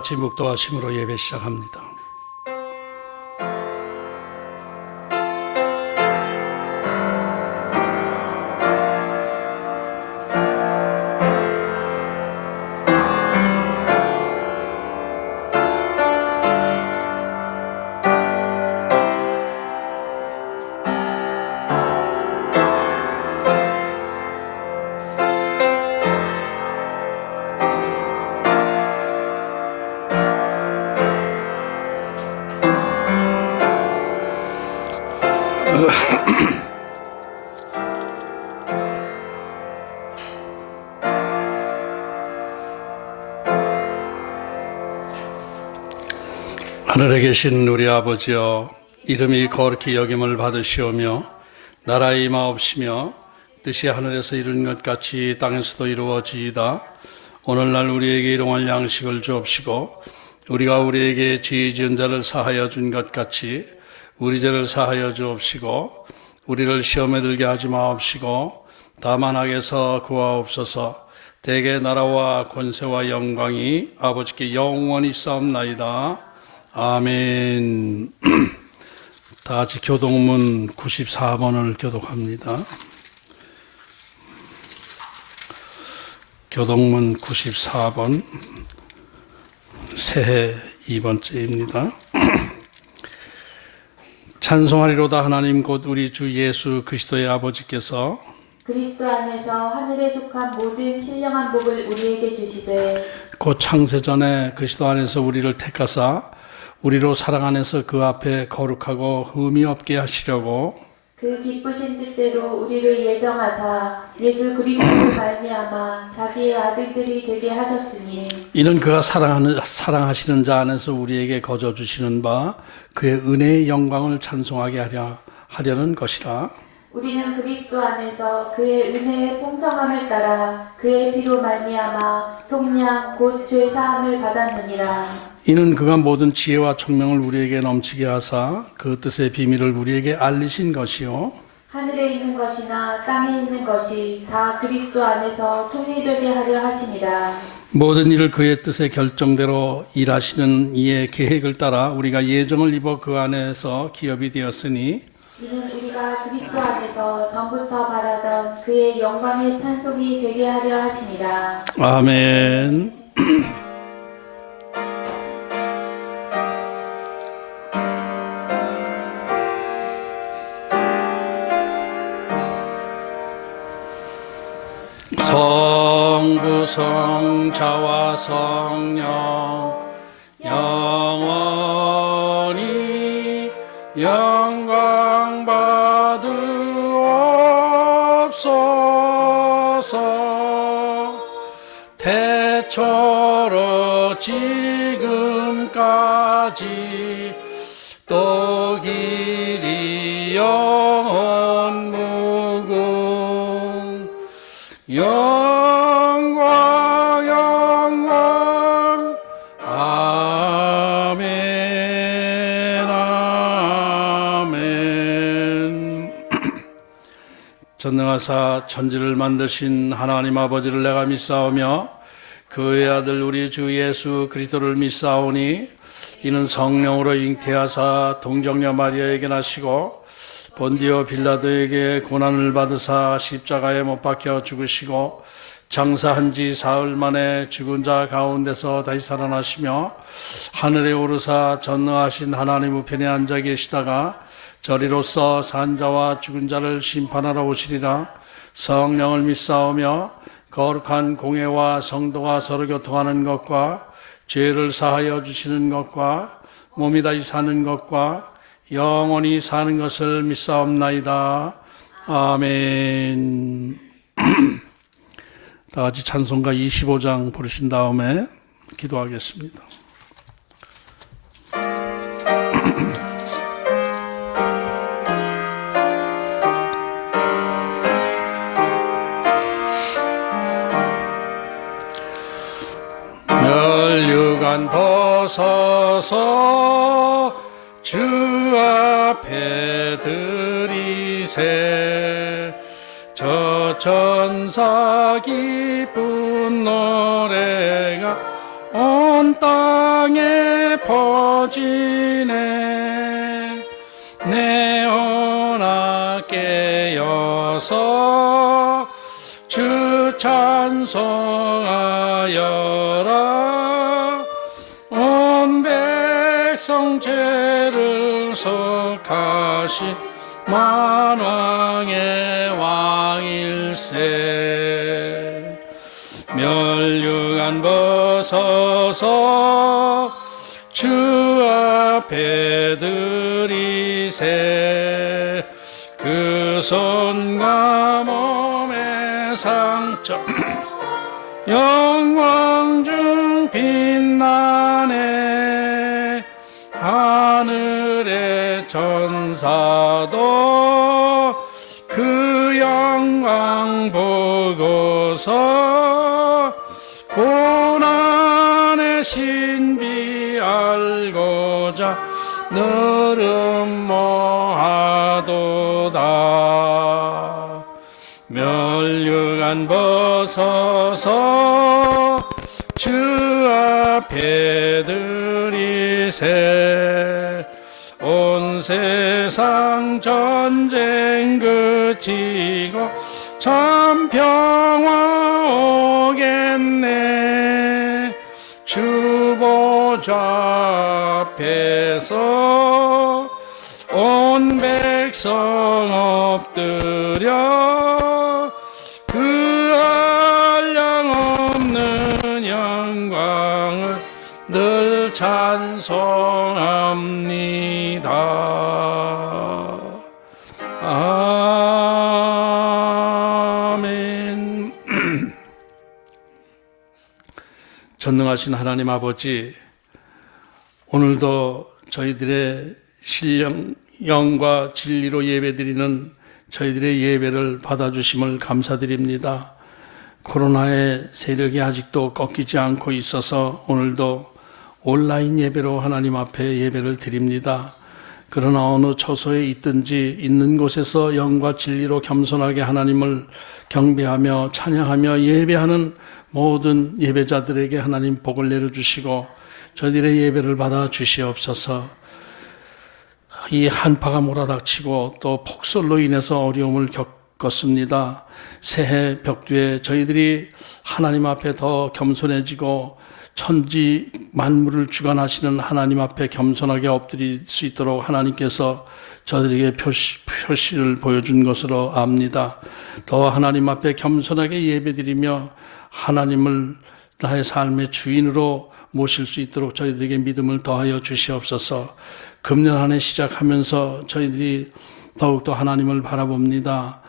같이 묵도하심으로 예배 시작합니다. 하늘에 계신 우리 아버지여, 이름이 거룩히 여김을 받으시오며 나라의 임하옵시며 뜻이 하늘에서 이루는 것 같이 땅에서도 이루어지이다. 오늘날 우리에게 일용할 양식을 주옵시고 우리가 우리에게 죄 지은 자를 사하여 준 것 같이 우리 죄를 사하여 주옵시고 우리를 시험에 들게 하지 마옵시고 다만 악에서 구하옵소서. 대개 나라와 권세와 영광이 아버지께 영원히 있사옵나이다. 아멘. 다 같이 교동문 94번을 교독합니다. 교동문 94번, 새해 2번째입니다. 찬송하리로다 하나님 곧 우리 주 예수 그리스도의 아버지께서 그리스도 안에서 하늘에 속한 모든 신령한 복을 우리에게 주시되 곧 창세전에 그리스도 안에서 우리를 택하사 우리로 사랑 안에서 그 앞에 거룩하고 흠이 없게 하시려고 그 기쁘신 뜻대로 우리를 예정하사 예수 그리스도로 말미암아 자기의 아들들이 되게 하셨으니 이는 그가 사랑하시는 자 안에서 우리에게 거저 주시는 바 그의 은혜의 영광을 찬송하게 하려는 것이라. 우리는 그리스도 안에서 그의 은혜의 풍성함을 따라 그의 피로 말미암아 속량 곧 죄 사함을 받았느니라. 이는 그가 모든 지혜와 총명을 우리에게 넘치게 하사 그 뜻의 비밀을 우리에게 알리신 것이요 하늘에 있는 것이나 땅에 있는 것이 다 그리스도 안에서 통일되게 하려 하심이라. 모든 일을 그의 뜻의 결정대로 일하시는 이의 계획을 따라 우리가 예정을 입어 그 안에서 기업이 되었으니 이는 우리가 그리스도 안에서 전부터 바라던 그의 영광의 찬송이 되게 하려 하심이라. 아멘. 성부 성자와 성령 영원히 영광 받으옵소서. 태초로 지금까지 또 길이 영원 무궁 영광 영광 아멘 아멘. 전능하사 천지를 만드신 하나님 아버지를 내가 믿사오며 그의 아들 우리 주 예수 그리스도를 믿사오니 이는 성령으로 잉태하사 동정녀 마리아에게 나시고 본디오 빌라도에게 고난을 받으사 십자가에 못 박혀 죽으시고 장사한 지 사흘 만에 죽은 자 가운데서 다시 살아나시며 하늘에 오르사 전능하신 하나님 우편에 앉아 계시다가 저리로서 산자와 죽은 자를 심판하러 오시리라. 성령을 믿사오며 거룩한 공회와 성도가 서로 교통하는 것과 죄를 사하여 주시는 것과 몸이 다시 사는 것과 영원히 사는 것을 믿사옵나이다. 아멘. 다 같이 찬송가 25장 부르신 다음에 기도하겠습니다. 멸류관 벗어서 주 앞에 드리세. 저 천사 기쁜 노래가 온 땅 퍼지네. 내 혼아 깨어서 주 찬송하여라. 온 백성 죄를 속하신 만왕의 왕일세. 멸류관 벗어서 주 앞에 드리세. 그 손과 몸의 상처 영광 중 빛나네. 하늘의 천사도 그 영광 보고서 고난의 신비 알고자 느름모하도다. 멸류관 벗어서 주 앞에 드리세. 온 세상 전쟁 그치고 참 평화 오겠네. 주 보좌 앞에서 온 백성 엎드려 그 한량없는 영광을 늘 찬송합니다. 아멘. 전능하신 하나님 아버지, 오늘도 저희들의 신령과 진리로 예배드리는 저희들의 예배를 받아주심을 감사드립니다. 코로나의 세력이 아직도 꺾이지 않고 있어서 오늘도 온라인 예배로 하나님 앞에 예배를 드립니다. 그러나 어느 처소에 있든지 있는 곳에서 영과 진리로 겸손하게 하나님을 경배하며 찬양하며 예배하는 모든 예배자들에게 하나님 복을 내려주시고 저희들의 예배를 받아 주시옵소서. 이 한파가 몰아닥치고 또 폭설로 인해서 어려움을 겪었습니다. 새해 벽두에 저희들이 하나님 앞에 더 겸손해지고 천지 만물을 주관하시는 하나님 앞에 겸손하게 엎드릴 수 있도록 하나님께서 저들에게 표시를 보여준 것으로 압니다. 더 하나님 앞에 겸손하게 예배드리며 하나님을 나의 삶의 주인으로 모실 수 있도록 저희들에게 믿음을 더하여 주시옵소서. 금년 한 해 시작하면서 저희들이 더욱더 하나님을 바라봅니다.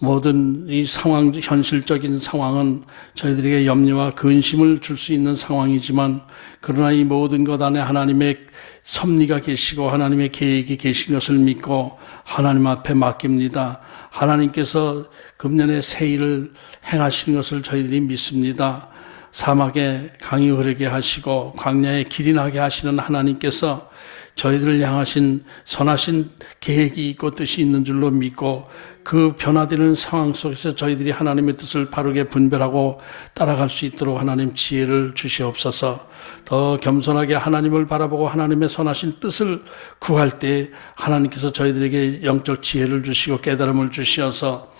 모든 이 상황, 현실적인 상황은 저희들에게 염려와 근심을 줄 수 있는 상황이지만 그러나 이 모든 것 안에 하나님의 섭리가 계시고 하나님의 계획이 계신 것을 믿고 하나님 앞에 맡깁니다. 하나님께서 금년에 새 일을 행하시는 것을 저희들이 믿습니다. 사막에 강이 흐르게 하시고 광야에 길이 나게 하시는 하나님께서 저희들을 향하신 선하신 계획이 있고 뜻이 있는 줄로 믿고 그 변화되는 상황 속에서 저희들이 하나님의 뜻을 바르게 분별하고 따라갈 수 있도록 하나님 지혜를 주시옵소서. 더 겸손하게 하나님을 바라보고 하나님의 선하신 뜻을 구할 때 하나님께서 저희들에게 영적 지혜를 주시고 깨달음을 주시어서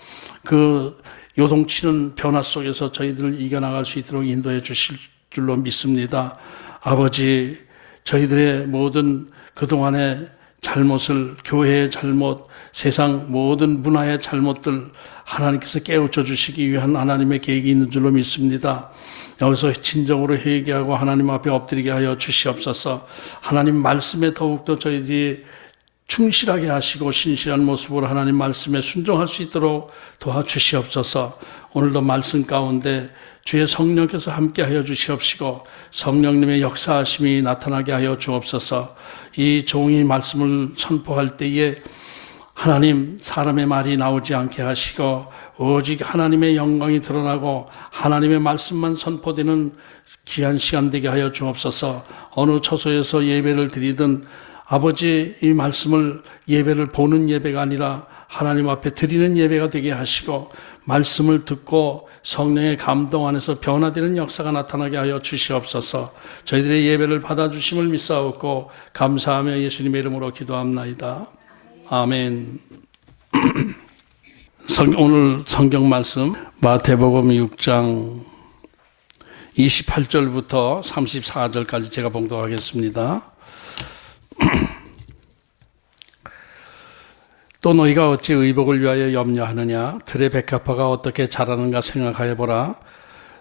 그 요동치는 변화 속에서 저희들을 이겨나갈 수 있도록 인도해 주실 줄로 믿습니다. 아버지, 저희들의 모든 그동안의 잘못을, 교회의 잘못, 세상 모든 문화의 잘못들 하나님께서 깨우쳐 주시기 위한 하나님의 계획이 있는 줄로 믿습니다. 여기서 진정으로 회개하고 하나님 앞에 엎드리게 하여 주시옵소서. 하나님 말씀에 더욱더 저희들이 충실하게 하시고 신실한 모습으로 하나님 말씀에 순종할 수 있도록 도와주시옵소서. 오늘도 말씀 가운데 주의 성령께서 함께하여 주시옵시고 성령님의 역사하심이 나타나게 하여 주옵소서. 이 종이 말씀을 선포할 때에 하나님 사람의 말이 나오지 않게 하시고 오직 하나님의 영광이 드러나고 하나님의 말씀만 선포되는 귀한 시간 되게 하여 주옵소서. 어느 처소에서 예배를 드리든 아버지 이 말씀을 예배를 보는 예배가 아니라 하나님 앞에 드리는 예배가 되게 하시고 말씀을 듣고 성령의 감동 안에서 변화되는 역사가 나타나게 하여 주시옵소서. 저희들의 예배를 받아주심을 믿사옵고 감사하며 예수님의 이름으로 기도합나이다. 아멘. 오늘 성경 말씀 마태복음 6장 28절부터 34절까지 제가 봉독하겠습니다. 또 너희가 어찌 의복을 위하여 염려하느냐? 들의 백합화가 어떻게 자라는가 생각하여 보라.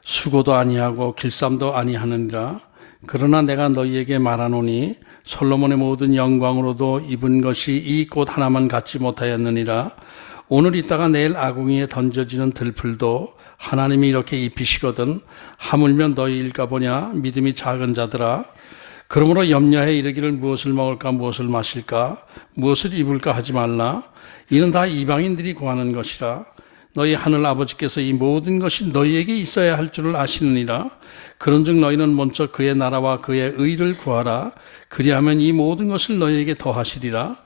수고도 아니하고 길쌈도 아니하느니라. 그러나 내가 너희에게 말하노니 솔로몬의 모든 영광으로도 입은 것이 이 꽃 하나만 갖지 못하였느니라. 오늘 있다가 내일 아궁이에 던져지는 들풀도 하나님이 이렇게 입히시거든 하물며 너희일까 보냐. 믿음이 작은 자들아. 그러므로 염려해 이르기를 무엇을 먹을까 무엇을 마실까 무엇을 입을까 하지 말라. 이는 다 이방인들이 구하는 것이라. 너희 하늘 아버지께서 이 모든 것이 너희에게 있어야 할 줄을 아시느니라. 그런즉 너희는 먼저 그의 나라와 그의 의를 구하라. 그리하면 이 모든 것을 너희에게 더하시리라.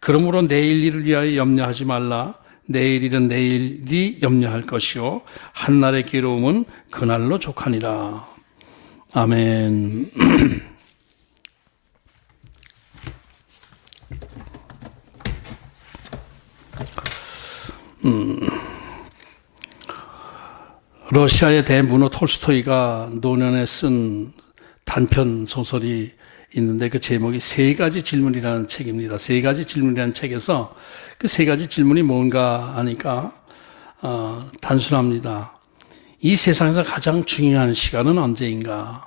그러므로 내일 일을 위하여 염려하지 말라. 내일 일은 내일이 염려할 것이요 한날의 괴로움은 그날로 족하니라. 아멘. 러시아의 대문호 톨스토이가 노년에 쓴 단편 소설이 있는데 그 제목이 세 가지 질문이라는 책입니다. 세 가지 질문이라는 책에서 그 세 가지 질문이 뭔가 하니까 단순합니다. 이 세상에서 가장 중요한 시간은 언제인가?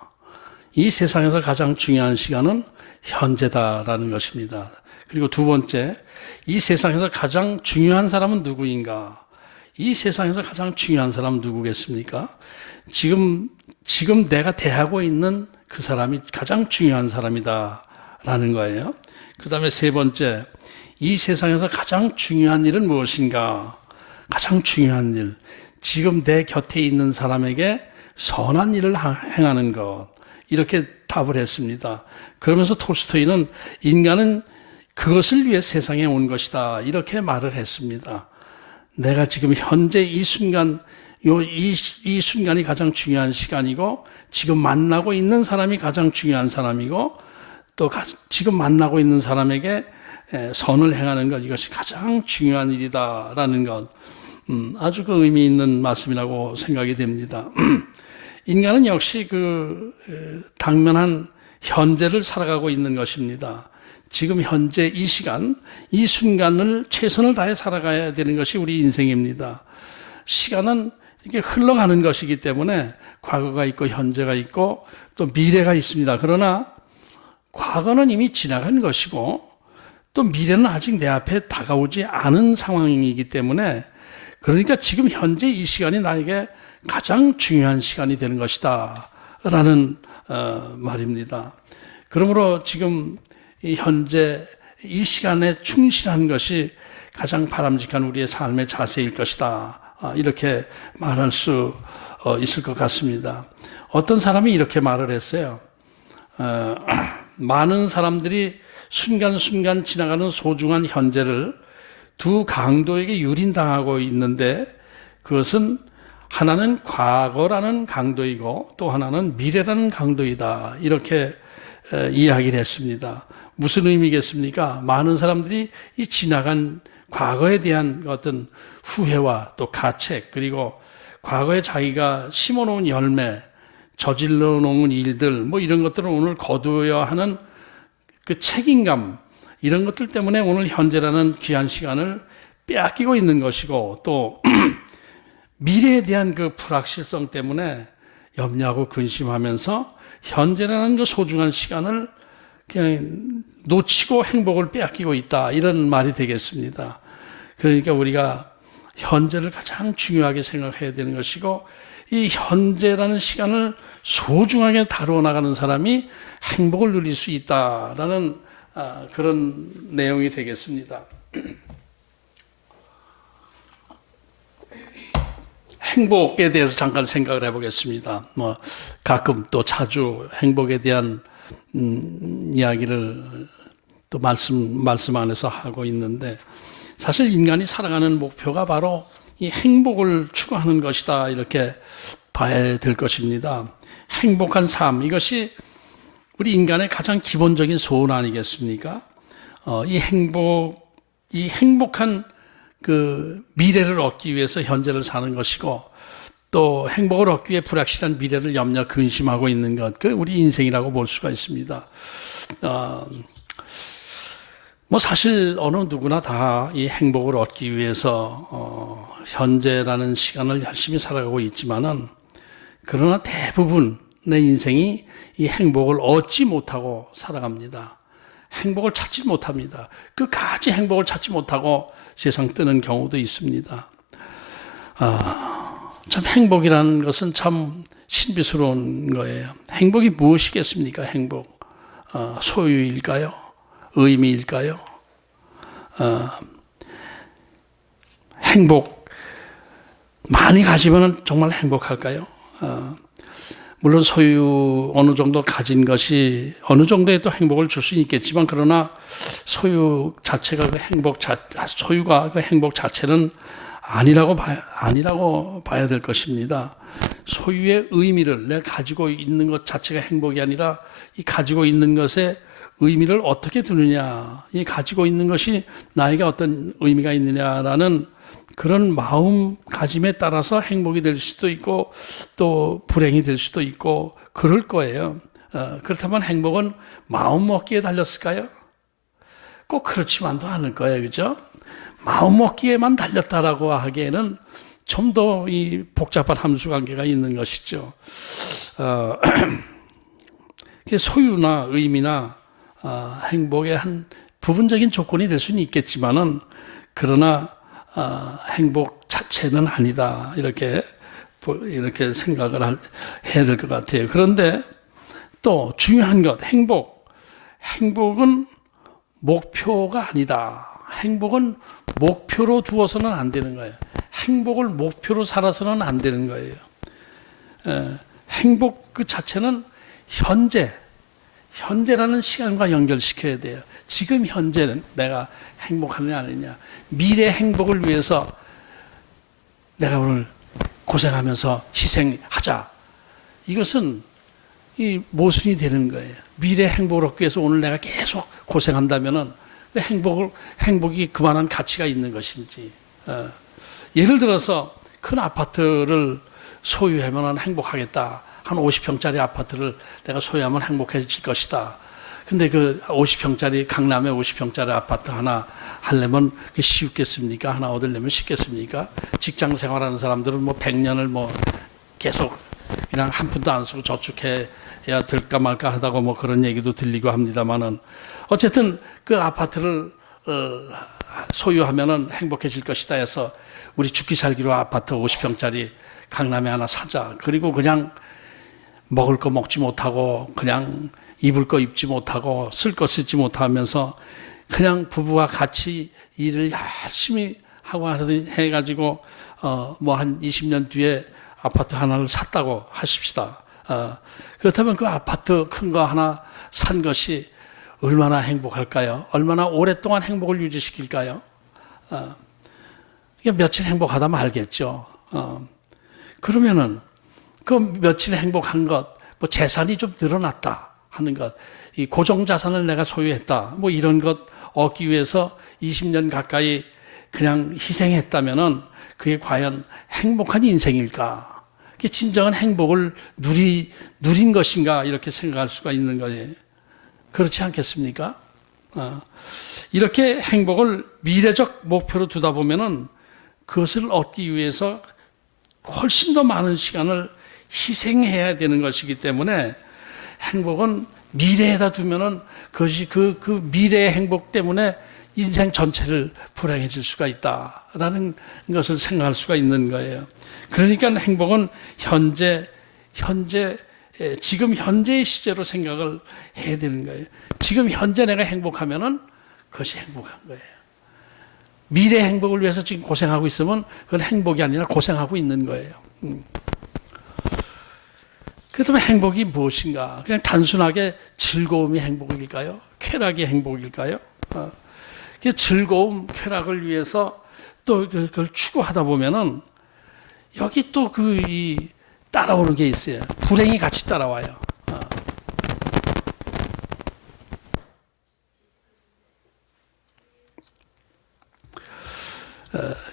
이 세상에서 가장 중요한 시간은 현재다라는 것입니다. 그리고 두 번째, 이 세상에서 가장 중요한 사람은 누구인가? 이 세상에서 가장 중요한 사람은 누구겠습니까? 지금 내가 대하고 있는 그 사람이 가장 중요한 사람이다라는 거예요. 그 다음에 세 번째, 이 세상에서 가장 중요한 일은 무엇인가? 가장 중요한 일, 지금 내 곁에 있는 사람에게 선한 일을 행하는 것. 이렇게 답을 했습니다. 그러면서 톨스토이는 인간은 그것을 위해 세상에 온 것이다. 이렇게 말을 했습니다. 내가 지금 현재 이 순간, 이 순간이 가장 중요한 시간이고, 지금 만나고 있는 사람이 가장 중요한 사람이고, 또 지금 만나고 있는 사람에게 선을 행하는 것, 이것이 가장 중요한 일이다라는 것. 아주 그 의미 있는 말씀이라고 생각이 됩니다. 인간은 역시 당면한 현재를 살아가고 있는 것입니다. 지금 현재 이 시간, 이 순간을 최선을 다해 살아가야 되는 것이 우리 인생입니다. 시간은 이렇게 흘러가는 것이기 때문에 과거가 있고 현재가 있고 또 미래가 있습니다. 그러나 과거는 이미 지나간 것이고 또 미래는 아직 내 앞에 다가오지 않은 상황이기 때문에 그러니까 지금 현재 이 시간이 나에게 가장 중요한 시간이 되는 것이다 라는 말입니다. 그러므로 지금 이 현재 이 시간에 충실한 것이 가장 바람직한 우리의 삶의 자세일 것이다. 이렇게 말할 수 있을 것 같습니다. 어떤 사람이 이렇게 말을 했어요. 많은 사람들이 순간순간 지나가는 소중한 현재를 두 강도에게 유린당하고 있는데 그것은 하나는 과거라는 강도이고 또 하나는 미래라는 강도이다. 이렇게 이야기를 했습니다. 무슨 의미겠습니까? 많은 사람들이 이 지나간 과거에 대한 어떤 후회와 또 가책 그리고 과거에 자기가 심어놓은 열매, 저질러 놓은 일들 뭐 이런 것들을 오늘 거두어야 하는 그 책임감 이런 것들 때문에 오늘 현재라는 귀한 시간을 빼앗기고 있는 것이고 또 미래에 대한 그 불확실성 때문에 염려하고 근심하면서 현재라는 그 소중한 시간을 그냥 놓치고 행복을 빼앗기고 있다. 이런 말이 되겠습니다. 그러니까 우리가 현재를 가장 중요하게 생각해야 되는 것이고 이 현재라는 시간을 소중하게 다루어 나가는 사람이 행복을 누릴 수 있다라는 그런 내용이 되겠습니다. 행복에 대해서 잠깐 생각을 해보겠습니다. 가끔 또 자주 행복에 대한 이야기를 또 말씀 안에서 하고 있는데 사실 인간이 살아가는 목표가 바로 이 행복을 추구하는 것이다 이렇게 봐야 될 것입니다. 행복한 삶, 이것이 우리 인간의 가장 기본적인 소원 아니겠습니까? 이 행복한 그 미래를 얻기 위해서 현재를 사는 것이고, 또 행복을 얻기 위해 불확실한 미래를 염려 근심하고 있는 것, 그 우리 인생이라고 볼 수가 있습니다. 뭐 사실 어느 누구나 다 이 행복을 얻기 위해서 현재라는 시간을 열심히 살아가고 있지만은, 그러나 대부분의 인생이 이 행복을 얻지 못하고 살아갑니다. 행복을 찾지 못합니다. 끝까지 행복을 찾지 못하고 세상 뜨는 경우도 있습니다. 참 행복이라는 것은 참 신비스러운 거예요. 행복이 무엇이겠습니까? 행복. 소유일까요? 의미일까요? 행복 많이 가지면 정말 행복할까요? 물론 소유 어느 정도 가진 것이 어느 정도의 또 행복을 줄 수 있겠지만, 그러나 소유 자체가 소유가 그 행복 자체는 아니라고 봐야 될 것입니다. 소유의 의미를, 내가 가지고 있는 것 자체가 행복이 아니라 이 가지고 있는 것의 의미를 어떻게 두느냐, 이 가지고 있는 것이 나에게 어떤 의미가 있느냐라는 그런 마음가짐에 따라서 행복이 될 수도 있고 또 불행이 될 수도 있고 그럴 거예요. 그렇다면 행복은 마음 먹기에 달렸을까요? 꼭 그렇지만도 않을 거예요. 그죠? 마음 먹기에만 달렸다라고 하기에는 좀 더 이 복잡한 함수 관계가 있는 것이죠. 소유나 의미나 행복의 한 부분적인 조건이 될 수는 있겠지만은, 그러나 행복 자체는 아니다 이렇게 생각을 해야 될 것 같아요. 그런데 또 중요한 것, 행복은 목표가 아니다. 행복은 목표로 두어서는 안 되는 거예요. 행복을 목표로 살아서는 안 되는 거예요. 행복 그 자체는 현재라는 시간과 연결시켜야 돼요. 지금 현재는 내가 행복하느냐 아니냐, 미래 행복을 위해서 내가 오늘 고생하면서 희생하자, 이것은 이 모순이 되는 거예요. 미래 행복을 얻기 위해서 오늘 내가 계속 고생한다면은 행복이 그만한 가치가 있는 것인지. 예를 들어서 큰 아파트를 소유하면 행복하겠다. 한 50평짜리 아파트를 내가 소유하면 행복해질 것이다. 근데 그 50평짜리, 강남에 50평짜리 아파트 하나 하려면 그게 쉽겠습니까? 하나 얻으려면 쉽겠습니까? 직장 생활하는 사람들은 뭐 100년을 뭐 계속 그냥 한 푼도 안 쓰고 저축해야 될까 말까 하다고 뭐 그런 얘기도 들리고 합니다만은, 어쨌든 그 아파트를 소유하면은 행복해질 것이다 해서 우리 죽기 살기로 아파트 50평짜리 강남에 하나 사자. 그리고 그냥 먹을 거 먹지 못하고, 그냥 입을 거 입지 못하고, 쓸 거 쓰지 못하면서 그냥 부부가 같이 일을 열심히 하고 해가지고 뭐 한 20년 뒤에 아파트 하나를 샀다고 하십시다. 그렇다면 그 아파트 큰 거 하나 산 것이 얼마나 행복할까요? 얼마나 오랫동안 행복을 유지시킬까요? 며칠 행복하다 말겠죠. 그러면은 그 며칠 행복한 것, 뭐 재산이 좀 늘어났다 하는 것, 이 고정 자산을 내가 소유했다, 뭐 이런 것 얻기 위해서 20년 가까이 그냥 희생했다면은 그게 과연 행복한 인생일까? 그게 진정한 행복을 누린 것인가? 이렇게 생각할 수가 있는 거예요. 그렇지 않겠습니까? 이렇게 행복을 미래적 목표로 두다 보면은 그것을 얻기 위해서 훨씬 더 많은 시간을 희생해야 되는 것이기 때문에, 행복은 미래에다 두면은 그것이 그 미래의 행복 때문에 인생 전체를 불행해질 수가 있다라는 것을 생각할 수가 있는 거예요. 그러니까 행복은 지금 현재의 시제로 생각을 해야 되는 거예요. 지금 현재 내가 행복하면은 그것이 행복한 거예요. 미래 행복을 위해서 지금 고생하고 있으면 그건 행복이 아니라 고생하고 있는 거예요. 그렇다면 행복이 무엇인가? 그냥 단순하게 즐거움이 행복일까요? 쾌락이 행복일까요? 즐거움, 쾌락을 위해서 또 그걸 추구하다 보면은 여기 또 이 따라오는 게 있어요. 불행이 같이 따라와요.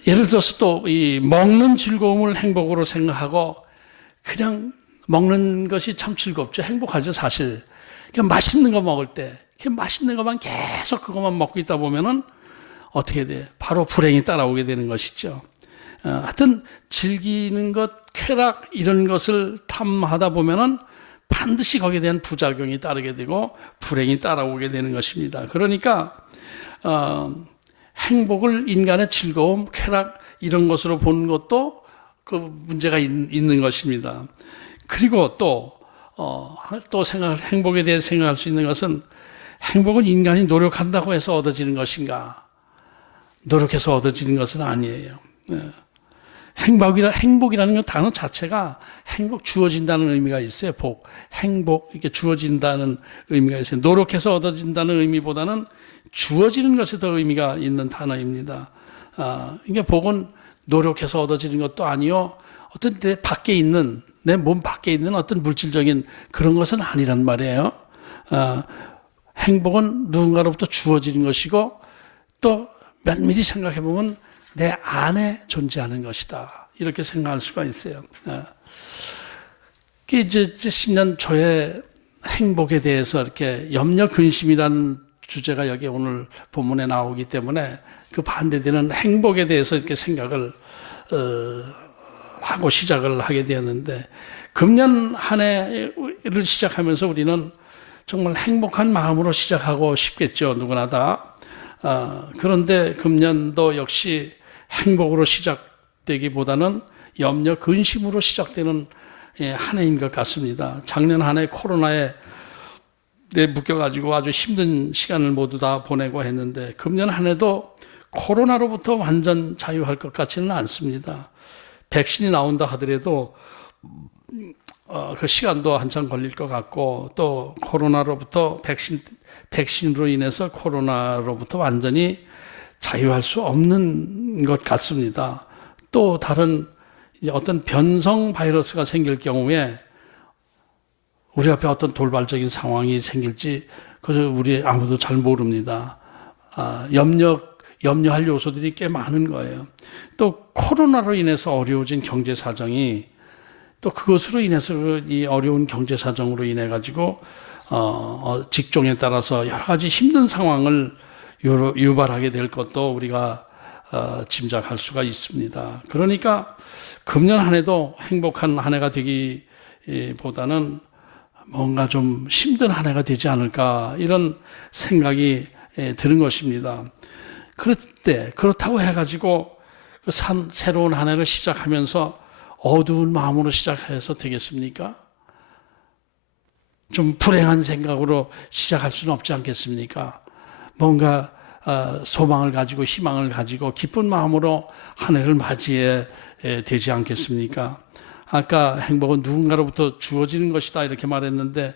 예를 들어서 또 이 먹는 즐거움을 행복으로 생각하고 그냥 먹는 것이 참 즐겁죠. 행복하죠, 사실. 그냥 맛있는 거 먹을 때, 그냥 맛있는 것만 계속 그것만 먹고 있다 보면은 어떻게 돼? 바로 불행이 따라오게 되는 것이죠. 하여튼 즐기는 것, 쾌락 이런 것을 탐하다 보면은 반드시 거기에 대한 부작용이 따르게 되고 불행이 따라오게 되는 것입니다. 그러니까 행복을 인간의 즐거움, 쾌락 이런 것으로 보는 것도 그 문제가 있는 것입니다. 그리고 또 행복에 대해 생각할 수 있는 것은 행복은 인간이 노력한다고 해서 얻어지는 것인가? 노력해서 얻어지는 것은 아니에요. 행복이라는 그 단어 자체가 행복 주어진다는 의미가 있어요. 행복 이렇게 주어진다는 의미가 있어요. 노력해서 얻어진다는 의미보다는 주어지는 것에 더 의미가 있는 단어입니다. 이게 복은 노력해서 얻어지는 것도 아니요, 어떤 내 몸 밖에 있는 어떤 물질적인 그런 것은 아니란 말이에요. 행복은 누군가로부터 주어지는 것이고 또 면밀히 생각해 보면 내 안에 존재하는 것이다. 이렇게 생각할 수가 있어요. 이제 신년 초에 행복에 대해서 이렇게 염려 근심이라는 주제가 여기 오늘 본문에 나오기 때문에 그 반대되는 행복에 대해서 이렇게 생각을 하고 시작을 하게 되었는데, 금년 한 해를 시작하면서 우리는 정말 행복한 마음으로 시작하고 싶겠죠, 누구나 다. 그런데 금년도 역시 행복으로 시작되기보다는 염려 근심으로 시작되는 한 해인 것 같습니다. 작년 한 해 코로나에 묶여가지고 아주 힘든 시간을 모두 다 보내고 했는데, 금년 한 해도 코로나로부터 완전 자유할 것 같지는 않습니다. 백신이 나온다 하더라도 그 시간도 한참 걸릴 것 같고, 또 코로나로부터 백신으로 인해서 코로나로부터 완전히 자유할 수 없는 것 같습니다. 또 다른 어떤 변성 바이러스가 생길 경우에 우리 앞에 어떤 돌발적인 상황이 생길지 그저 우리 아무도 잘 모릅니다. 염려할 요소들이 꽤 많은 거예요. 또 코로나로 인해서 어려워진 경제 사정이 또 그것으로 인해서 이 어려운 경제 사정으로 인해 가지고 직종에 따라서 여러 가지 힘든 상황을 유발하게 될 것도 우리가 짐작할 수가 있습니다. 그러니까 금년 한 해도 행복한 한 해가 되기보다는 뭔가 좀 힘든 한 해가 되지 않을까, 이런 생각이 드는 것입니다. 그렇다고 해가지고 새로운 한 해를 시작하면서 어두운 마음으로 시작해서 되겠습니까? 좀 불행한 생각으로 시작할 수는 없지 않겠습니까? 뭔가 소망을 가지고 희망을 가지고 기쁜 마음으로 한 해를 맞이해야 되지 않겠습니까? 아까 행복은 누군가로부터 주어지는 것이다 이렇게 말했는데,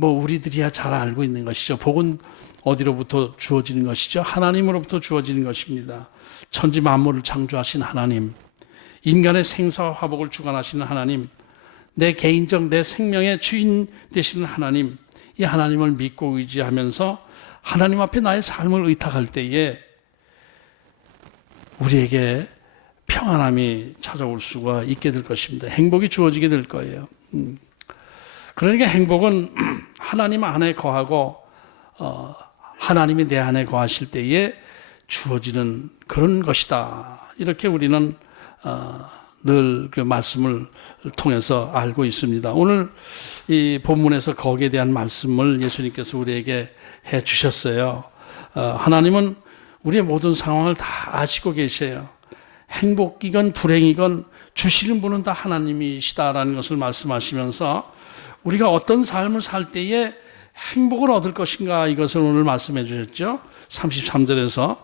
우리들이야 잘 알고 있는 것이죠. 복은 어디로부터 주어지는 것이죠? 하나님으로부터 주어지는 것입니다. 천지 만물을 창조하신 하나님, 인간의 생사와 화복을 주관하시는 하나님, 내 생명의 주인 되시는 하나님, 이 하나님을 믿고 의지하면서 하나님 앞에 나의 삶을 의탁할 때에 우리에게 평안함이 찾아올 수가 있게 될 것입니다. 행복이 주어지게 될 거예요. 그러니까 행복은 하나님 안에 거하고 하나님이 내 안에 거하실 때에 주어지는 그런 것이다. 이렇게 우리는 늘 그 말씀을 통해서 알고 있습니다. 오늘 이 본문에서 거기에 대한 말씀을 예수님께서 우리에게 해 주셨어요. 하나님은 우리의 모든 상황을 다 아시고 계세요. 행복이건 불행이건 주시는 분은 다 하나님이시다라는 것을 말씀하시면서 우리가 어떤 삶을 살 때에 행복을 얻을 것인가, 이것을 오늘 말씀해 주셨죠. 33절에서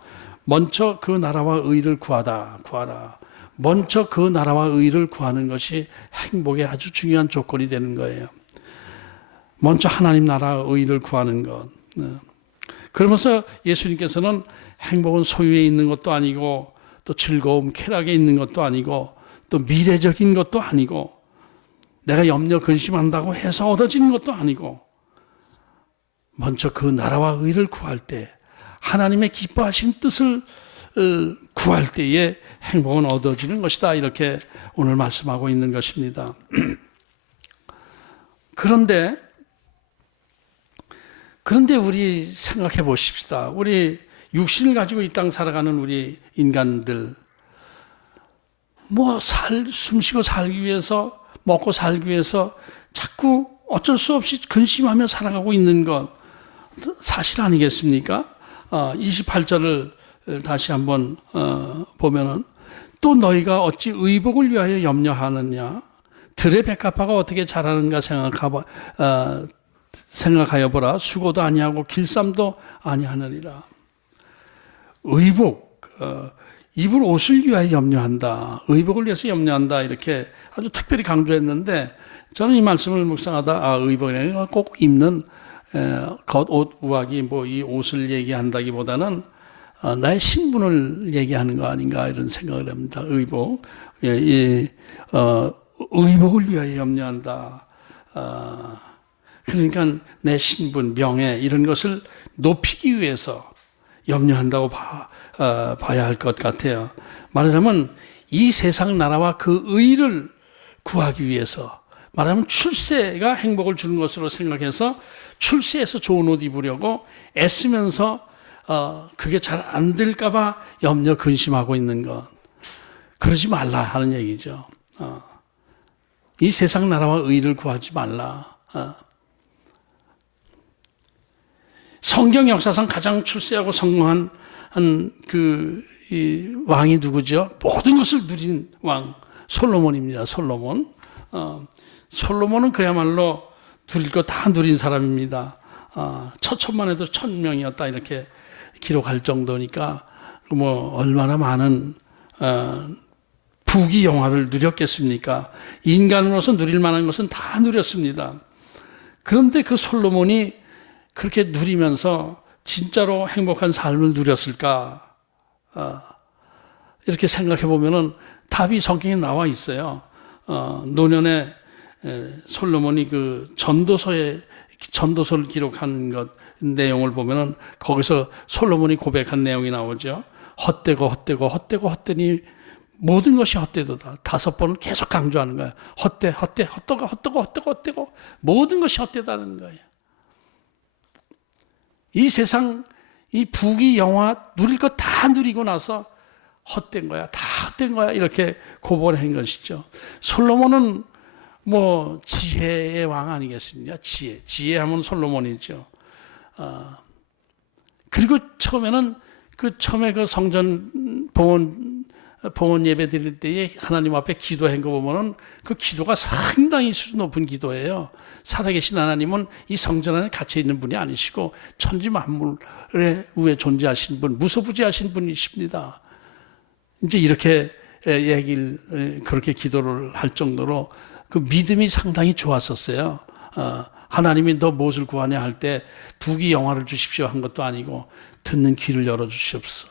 먼저 그 나라와 의를 구하라. 먼저 그 나라와 의를 구하는 것이 행복의 아주 중요한 조건이 되는 거예요. 먼저 하나님 나라와 의를 구하는 것. 그러면서 예수님께서는 행복은 소유에 있는 것도 아니고 또 즐거움, 쾌락에 있는 것도 아니고 또 미래적인 것도 아니고 내가 염려 근심한다고 해서 얻어지는 것도 아니고 먼저 그 나라와 의를 구할 때 하나님의 기뻐하신 뜻을 구할 때에 행복은 얻어지는 것이다. 이렇게 오늘 말씀하고 있는 것입니다. 그런데 우리 생각해 보십시다. 우리 육신을 가지고 이 땅 살아가는 우리 인간들 숨쉬고 살기 위해서 먹고 살기 위해서 자꾸 어쩔 수 없이 근심하며 살아가고 있는 것 사실 아니겠습니까? 28절을 다시 한번 보면은 또 너희가 어찌 의복을 위하여 염려하느냐 들의 백합화가 어떻게 자라는가 생각하여 보라. 수고도 아니하고 길쌈도 아니하느니라. 의복, 입을 옷을 위하여 염려한다. 의복을 위해서 염려한다. 이렇게 아주 특별히 강조했는데 저는 이 말씀을 묵상하다 의복이라는 꼭 입는 겉옷 우악이 이 옷을 얘기한다기보다는 나의 신분을 얘기하는 거 아닌가 이런 생각을 합니다. 의복, 의복을 위하여 염려한다. 그러니까 내 신분, 명예 이런 것을 높이기 위해서 염려한다고 봐야 할 것 같아요. 말하자면 이 세상 나라와 그 의를 구하기 위해서 말하면 출세가 행복을 주는 것으로 생각해서 출세해서 좋은 옷 입으려고 애쓰면서 그게 잘 안 될까 봐 염려 근심하고 있는 것 그러지 말라 하는 얘기죠. 이 세상 나라와 의를 구하지 말라. 성경 역사상 가장 출세하고 성공한 이 왕이 누구죠? 모든 것을 누린 왕 솔로몬입니다. 솔로몬. 솔로몬은 그야말로 누릴 거 다 누린 사람입니다. 처천만 해도 1000명이었다 이렇게 기록할 정도니까 얼마나 많은 부귀 영화를 누렸겠습니까? 인간으로서 누릴 만한 것은 다 누렸습니다. 그런데 그 솔로몬이 그렇게 누리면서 진짜로 행복한 삶을 누렸을까? 이렇게 생각해 보면은 답이 성경에 나와 있어요. 노년에 솔로몬이 그 전도서를 기록한 것 내용을 보면은 거기서 솔로몬이 고백한 내용이 나오죠. 헛되니 모든 것이 헛되도다. 5번을 계속 강조하는 거예요. 헛되고 모든 것이 헛되다는 거예요. 이 세상 이 부귀 영화 누릴 것 다 누리고 나서 헛된 거야. 다 헛된 거야. 이렇게 고발한 것이죠. 솔로몬은 지혜의 왕 아니겠습니까? 지혜하면 솔로몬이죠. 그리고 처음에 그 성전 봉헌 예배 드릴 때에 하나님 앞에 기도한 거 보면은 그 기도가 상당히 수준 높은 기도예요. 살아계신 하나님은 이 성전 안에 갇혀 있는 분이 아니시고 천지 만물의 위에 존재하신 분, 무소부지하신 분이십니다. 이제 이렇게 그렇게 기도를 할 정도로 그 믿음이 상당히 좋았었어요. 하나님이 너 무엇을 구하냐 할 때 부귀 영화를 주십시오 한 것도 아니고 듣는 귀를 열어 주시옵소서.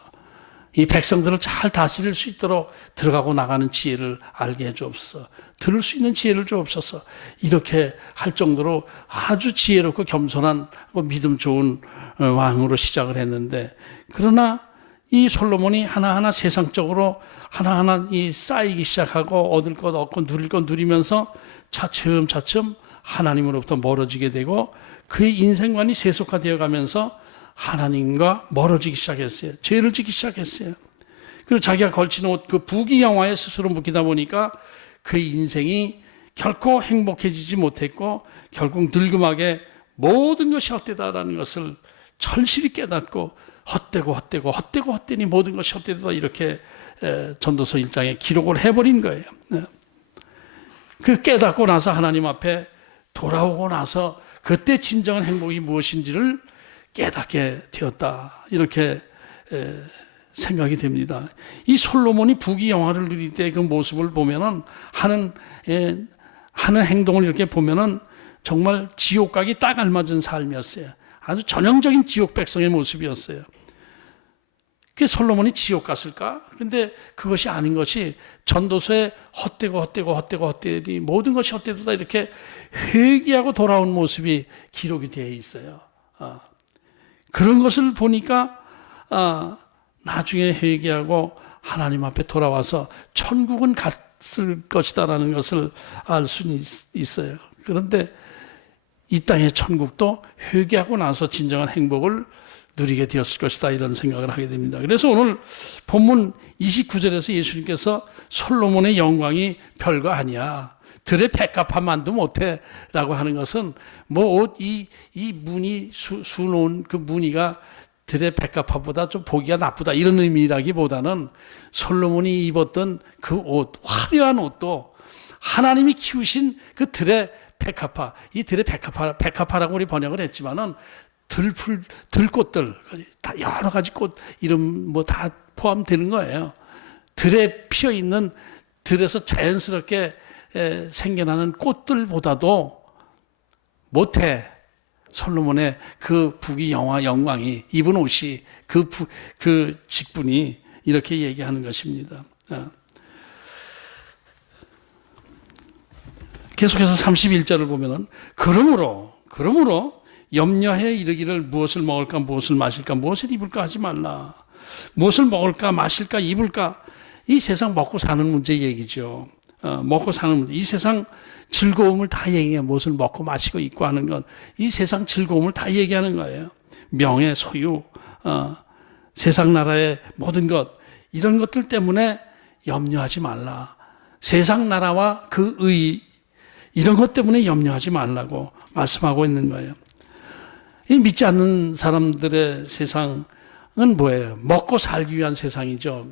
이 백성들을 잘 다스릴 수 있도록 들어가고 나가는 지혜를 알게 해주옵소서. 들을 수 있는 지혜를 주옵소서. 이렇게 할 정도로 아주 지혜롭고 겸손한 믿음 좋은 왕으로 시작을 했는데, 그러나 이 솔로몬이 하나하나 세상적으로 하나하나 쌓이기 시작하고 얻을 것 얻고 누릴 것 누리면서 차츰차츰 하나님으로부터 멀어지게 되고 그의 인생관이 세속화되어 가면서 하나님과 멀어지기 시작했어요. 죄를 짓기 시작했어요. 그리고 자기가 걸친 옷, 그 부귀 영화에 스스로 묶이다 보니까 그의 인생이 결코 행복해지지 못했고 결국 늙음하게 모든 것이 헛되다라는 것을 절실히 깨닫고 헛되니 모든 것이 헛되다 이렇게 전도서 1장에 기록을 해버린 거예요. 그 깨닫고 나서 하나님 앞에 돌아오고 나서 그때 진정한 행복이 무엇인지를 깨닫게 되었다. 이렇게 생각이 됩니다. 이 솔로몬이 부귀 영화를 누릴 때 그 모습을 보면은 하는 행동을 이렇게 보면은 정말 지옥 가기 딱 알맞은 삶이었어요. 아주 전형적인 지옥 백성의 모습이었어요. 그 솔로몬이 지옥 갔을까? 근데 그것이 아닌 것이 전도서에 헛되니 모든 것이 헛되다 이렇게 회개하고 돌아온 모습이 기록이 되어 있어요. 그런 것을 보니까 나중에 회개하고 하나님 앞에 돌아와서 천국은 갔을 것이다라는 것을 알 수 있어요. 그런데 이 땅의 천국도 회개하고 나서 진정한 행복을 누리게 되었을 것이다 이런 생각을 하게 됩니다. 그래서 오늘 본문 29절에서 예수님께서 솔로몬의 영광이 별거 아니야. 들의 백합화만도 못해 라고 하는 것은 이 무늬 수놓은 그 무늬가 들의 백합화보다 좀 보기가 나쁘다 이런 의미라기보다는 솔로몬이 입었던 그 옷, 화려한 옷도 하나님이 키우신 그 들의 백합화, 이 들의 백합화라고 우리 번역을 했지만은 들꽃들, 다 여러 가지 꽃 이름 다 포함되는 거예요. 들에 피어 있는 들에서 자연스럽게 생겨나는 꽃들보다도 못해. 솔로몬의 그 부귀 영광이 입은 옷이 그 직분이 이렇게 얘기하는 것입니다. 계속해서 31절을 보면은 그러므로 염려해 이르기를 무엇을 먹을까 무엇을 마실까 무엇을 입을까 하지 말라. 무엇을 먹을까 마실까 입을까 이 세상 먹고 사는 문제 얘기죠. 먹고 사는 문제. 이 세상 즐거움을 다 얘기해요. 무엇을 먹고 마시고 입고 하는 것. 이 세상 즐거움을 다 얘기하는 거예요. 명예, 소유, 세상 나라의 모든 것 이런 것들 때문에 염려하지 말라. 세상 나라와 그 의 이런 것 때문에 염려하지 말라고 말씀하고 있는 거예요. 이 믿지 않는 사람들의 세상은 뭐예요? 먹고 살기 위한 세상이죠.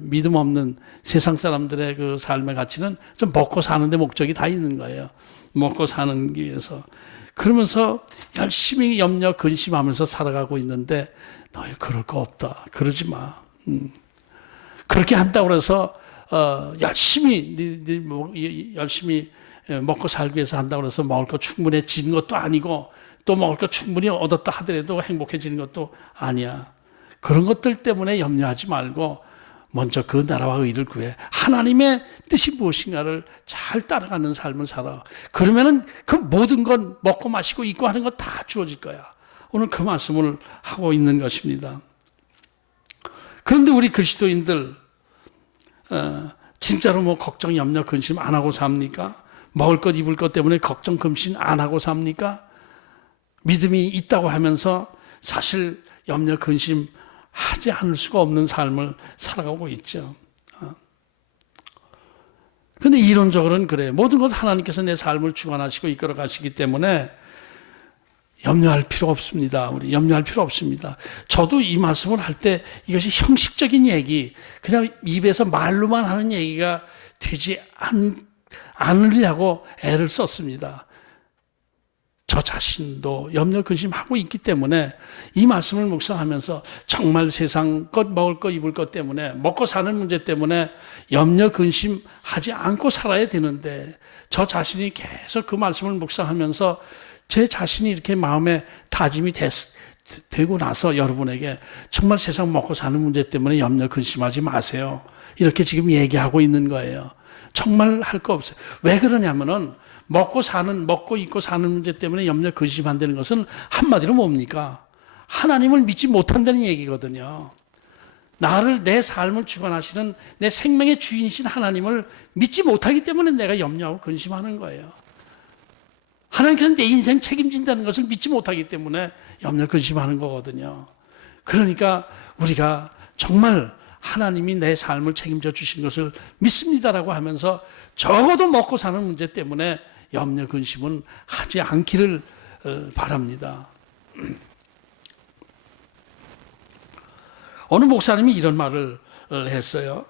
믿음 없는 세상 사람들의 그 삶의 가치는 좀 먹고 사는데 목적이 다 있는 거예요. 먹고 사는 위해서. 그러면서 열심히 염려 근심하면서 살아가고 있는데 너희 그럴 거 없다. 그러지 마. 그렇게 한다고 해서 열심히 먹고 살기 위해서 한다고 해서 먹을 거 충분해지는 것도 아니고 또 먹을 거 충분히 얻었다 하더라도 행복해지는 것도 아니야. 그런 것들 때문에 염려하지 말고 먼저 그 나라와 의를 구해 하나님의 뜻이 무엇인가를 잘 따라가는 삶을 살아. 그러면은 그 모든 건 먹고 마시고 입고 하는 거 다 주어질 거야. 오늘 그 말씀을 하고 있는 것입니다. 그런데 우리 그리스도인들 진짜로 걱정, 염려, 근심 안 하고 삽니까? 먹을 것, 입을 것 때문에 걱정, 근심 안 하고 삽니까? 믿음이 있다고 하면서 사실 염려, 근심 하지 않을 수가 없는 삶을 살아가고 있죠. 그런데 이론적으로는 그래요. 모든 것 하나님께서 내 삶을 주관하시고 이끌어 가시기 때문에 염려할 필요가 없습니다. 우리 염려할 필요 없습니다. 저도 이 말씀을 할 때 이것이 형식적인 얘기, 그냥 입에서 말로만 하는 얘기가 되지 않으려고 애를 썼습니다. 저 자신도 염려 근심하고 있기 때문에 이 말씀을 묵상하면서 정말 세상 것 먹을 것 입을 것 때문에 먹고 사는 문제 때문에 염려 근심하지 않고 살아야 되는데 저 자신이 계속 그 말씀을 묵상하면서 제 자신이 이렇게 마음에 다짐이 되고 나서 여러분에게 정말 세상 먹고 사는 문제 때문에 염려 근심하지 마세요. 이렇게 지금 얘기하고 있는 거예요. 정말 할 거 없어요. 왜 그러냐면은 먹고 입고 사는 문제 때문에 염려 근심한다는 것은 한마디로 뭡니까? 하나님을 믿지 못한다는 얘기거든요. 내 삶을 주관하시는 내 생명의 주인이신 하나님을 믿지 못하기 때문에 내가 염려하고 근심하는 거예요. 하나님께서 내 인생 책임진다는 것을 믿지 못하기 때문에 염려 근심하는 거거든요. 그러니까 우리가 정말 하나님이 내 삶을 책임져 주신 것을 믿습니다라고 하면서 적어도 먹고 사는 문제 때문에 염려 근심은 하지 않기를 바랍니다. 어느 목사님이 이런 말을 했어요.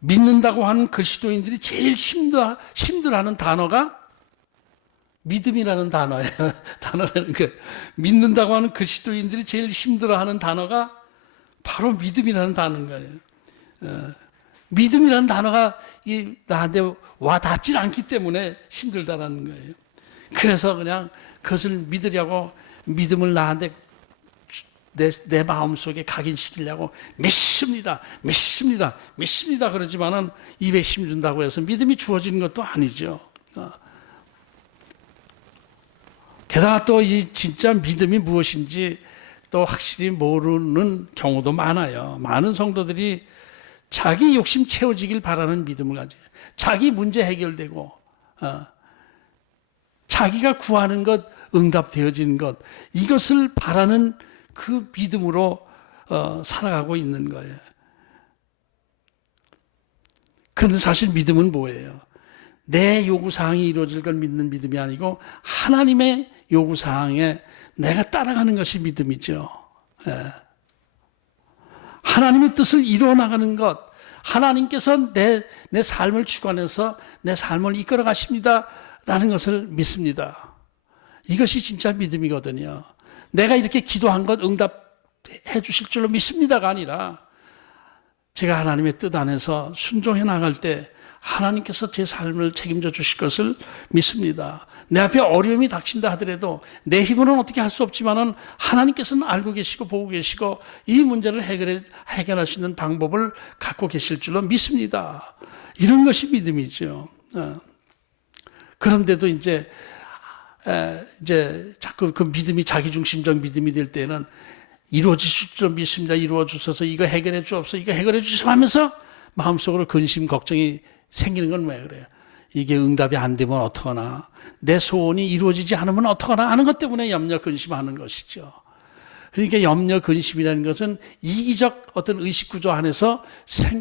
믿는다고 하는 그리스도인들이 제일 힘들어하는 단어가 믿음이라는 단어예요. 단어라는 게 믿는다고 하는 그리스도인들이 제일 힘들어하는 단어가 바로 믿음이라는 단어인 거예요. 믿음이라는 단어가 나한테 와 닿질 않기 때문에 힘들다라는 거예요. 그래서 그냥 그것을 믿으려고 믿음을 나한테 내 마음속에 각인시키려고 믿습니다, 믿습니다, 믿습니다 그러지만은 입에 힘준다고 해서 믿음이 주어지는 것도 아니죠. 게다가 또 이 진짜 믿음이 무엇인지 또 확실히 모르는 경우도 많아요. 많은 성도들이 자기 욕심 채워지길 바라는 믿음을 가지고 자기 문제 해결되고 자기가 구하는 것 응답되어지는 것 이것을 바라는 그 믿음으로 살아가고 있는 거예요. 그런데 사실 믿음은 뭐예요? 내 요구사항이 이루어질 걸 믿는 믿음이 아니고 하나님의 요구사항에 내가 따라가는 것이 믿음이죠. 하나님의 뜻을 이루어 나가는 것, 하나님께서 내 삶을 주관해서 내 삶을 이끌어 가십니다 라는 것을 믿습니다. 이것이 진짜 믿음이거든요. 내가 이렇게 기도한 것 응답해 주실 줄로 믿습니다가 아니라 제가 하나님의 뜻 안에서 순종해 나갈 때 하나님께서 제 삶을 책임져 주실 것을 믿습니다. 내 앞에 어려움이 닥친다 하더라도 내 힘으로는 어떻게 할 수 없지만은 하나님께서는 알고 계시고 보고 계시고 이 문제를 해결할 수 있는 방법을 갖고 계실 줄로 믿습니다. 이런 것이 믿음이죠. 그런데도 이제 자꾸 그 믿음이 자기중심적 믿음이 될 때는 이루어지실 줄 믿습니다. 이루어 주셔서 이거 해결해 주옵소서. 이거 해결해 주시면 하면서 마음속으로 근심 걱정이 생기는 건 왜 그래요? 이게 응답이 안 되면 어떡하나, 내 소원이 이루어지지 않으면 어떡하나 하는 것 때문에 염려 근심하는 것이죠. 그러니까 염려 근심이라는 것은 이기적 어떤 의식구조 안에서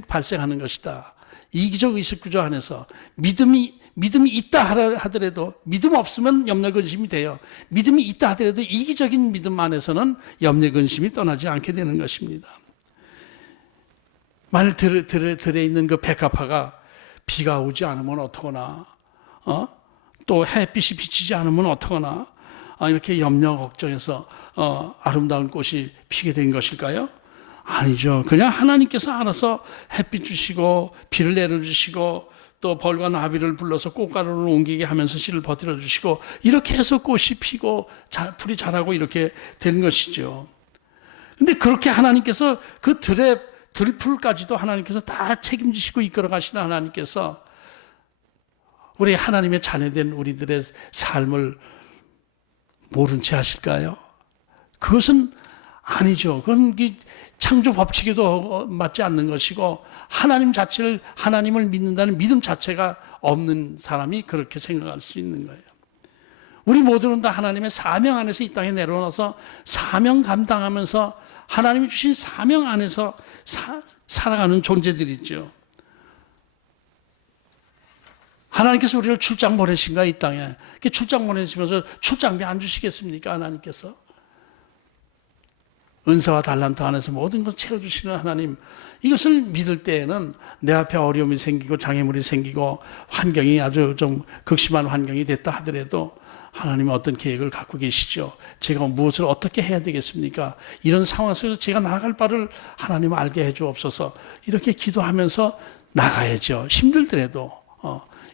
발생하는 것이다. 이기적 의식구조 안에서 믿음이 있다 하더라도 믿음 없으면 염려 근심이 돼요. 믿음이 있다 하더라도 이기적인 믿음 안에서는 염려 근심이 떠나지 않게 되는 것입니다. 만일 들에 있는 그 백합화가 비가 오지 않으면 어떡하나, 또 햇빛이 비치지 않으면 어떡하나, 이렇게 염려 걱정해서 아름다운 꽃이 피게 된 것일까요? 아니죠. 그냥 하나님께서 알아서 햇빛 주시고 비를 내려주시고 또 벌과 나비를 불러서 꽃가루를 옮기게 하면서 씨를 버티려 주시고 이렇게 해서 꽃이 피고 풀이 자라고 이렇게 되는 것이죠. 근데 그렇게 하나님께서 그 들풀까지도 하나님께서 다 책임지시고 이끌어 가시는 하나님께서 우리 하나님의 자녀된 우리들의 삶을 모른 채 하실까요? 그것은 아니죠. 그건 창조 법칙에도 맞지 않는 것이고 하나님을 믿는다는 믿음 자체가 없는 사람이 그렇게 생각할 수 있는 거예요. 우리 모두는 다 하나님의 사명 안에서 이 땅에 내려와서 사명 감당하면서 하나님이 주신 사명 안에서 살아가는 존재들이죠. 하나님께서 우리를 출장 보내신가 이 땅에. 출장 보내시면서 출장비 안 주시겠습니까? 하나님께서. 은사와 달란트 안에서 모든 걸 채워주시는 하나님, 이것을 믿을 때에는 내 앞에 어려움이 생기고 장애물이 생기고 환경이 아주 좀 극심한 환경이 됐다 하더라도 하나님은 어떤 계획을 갖고 계시죠. 제가 무엇을 어떻게 해야 되겠습니까? 이런 상황 속에서 제가 나아갈 바를 하나님 알게 해 주옵소서. 이렇게 기도하면서 나가야죠. 힘들더라도.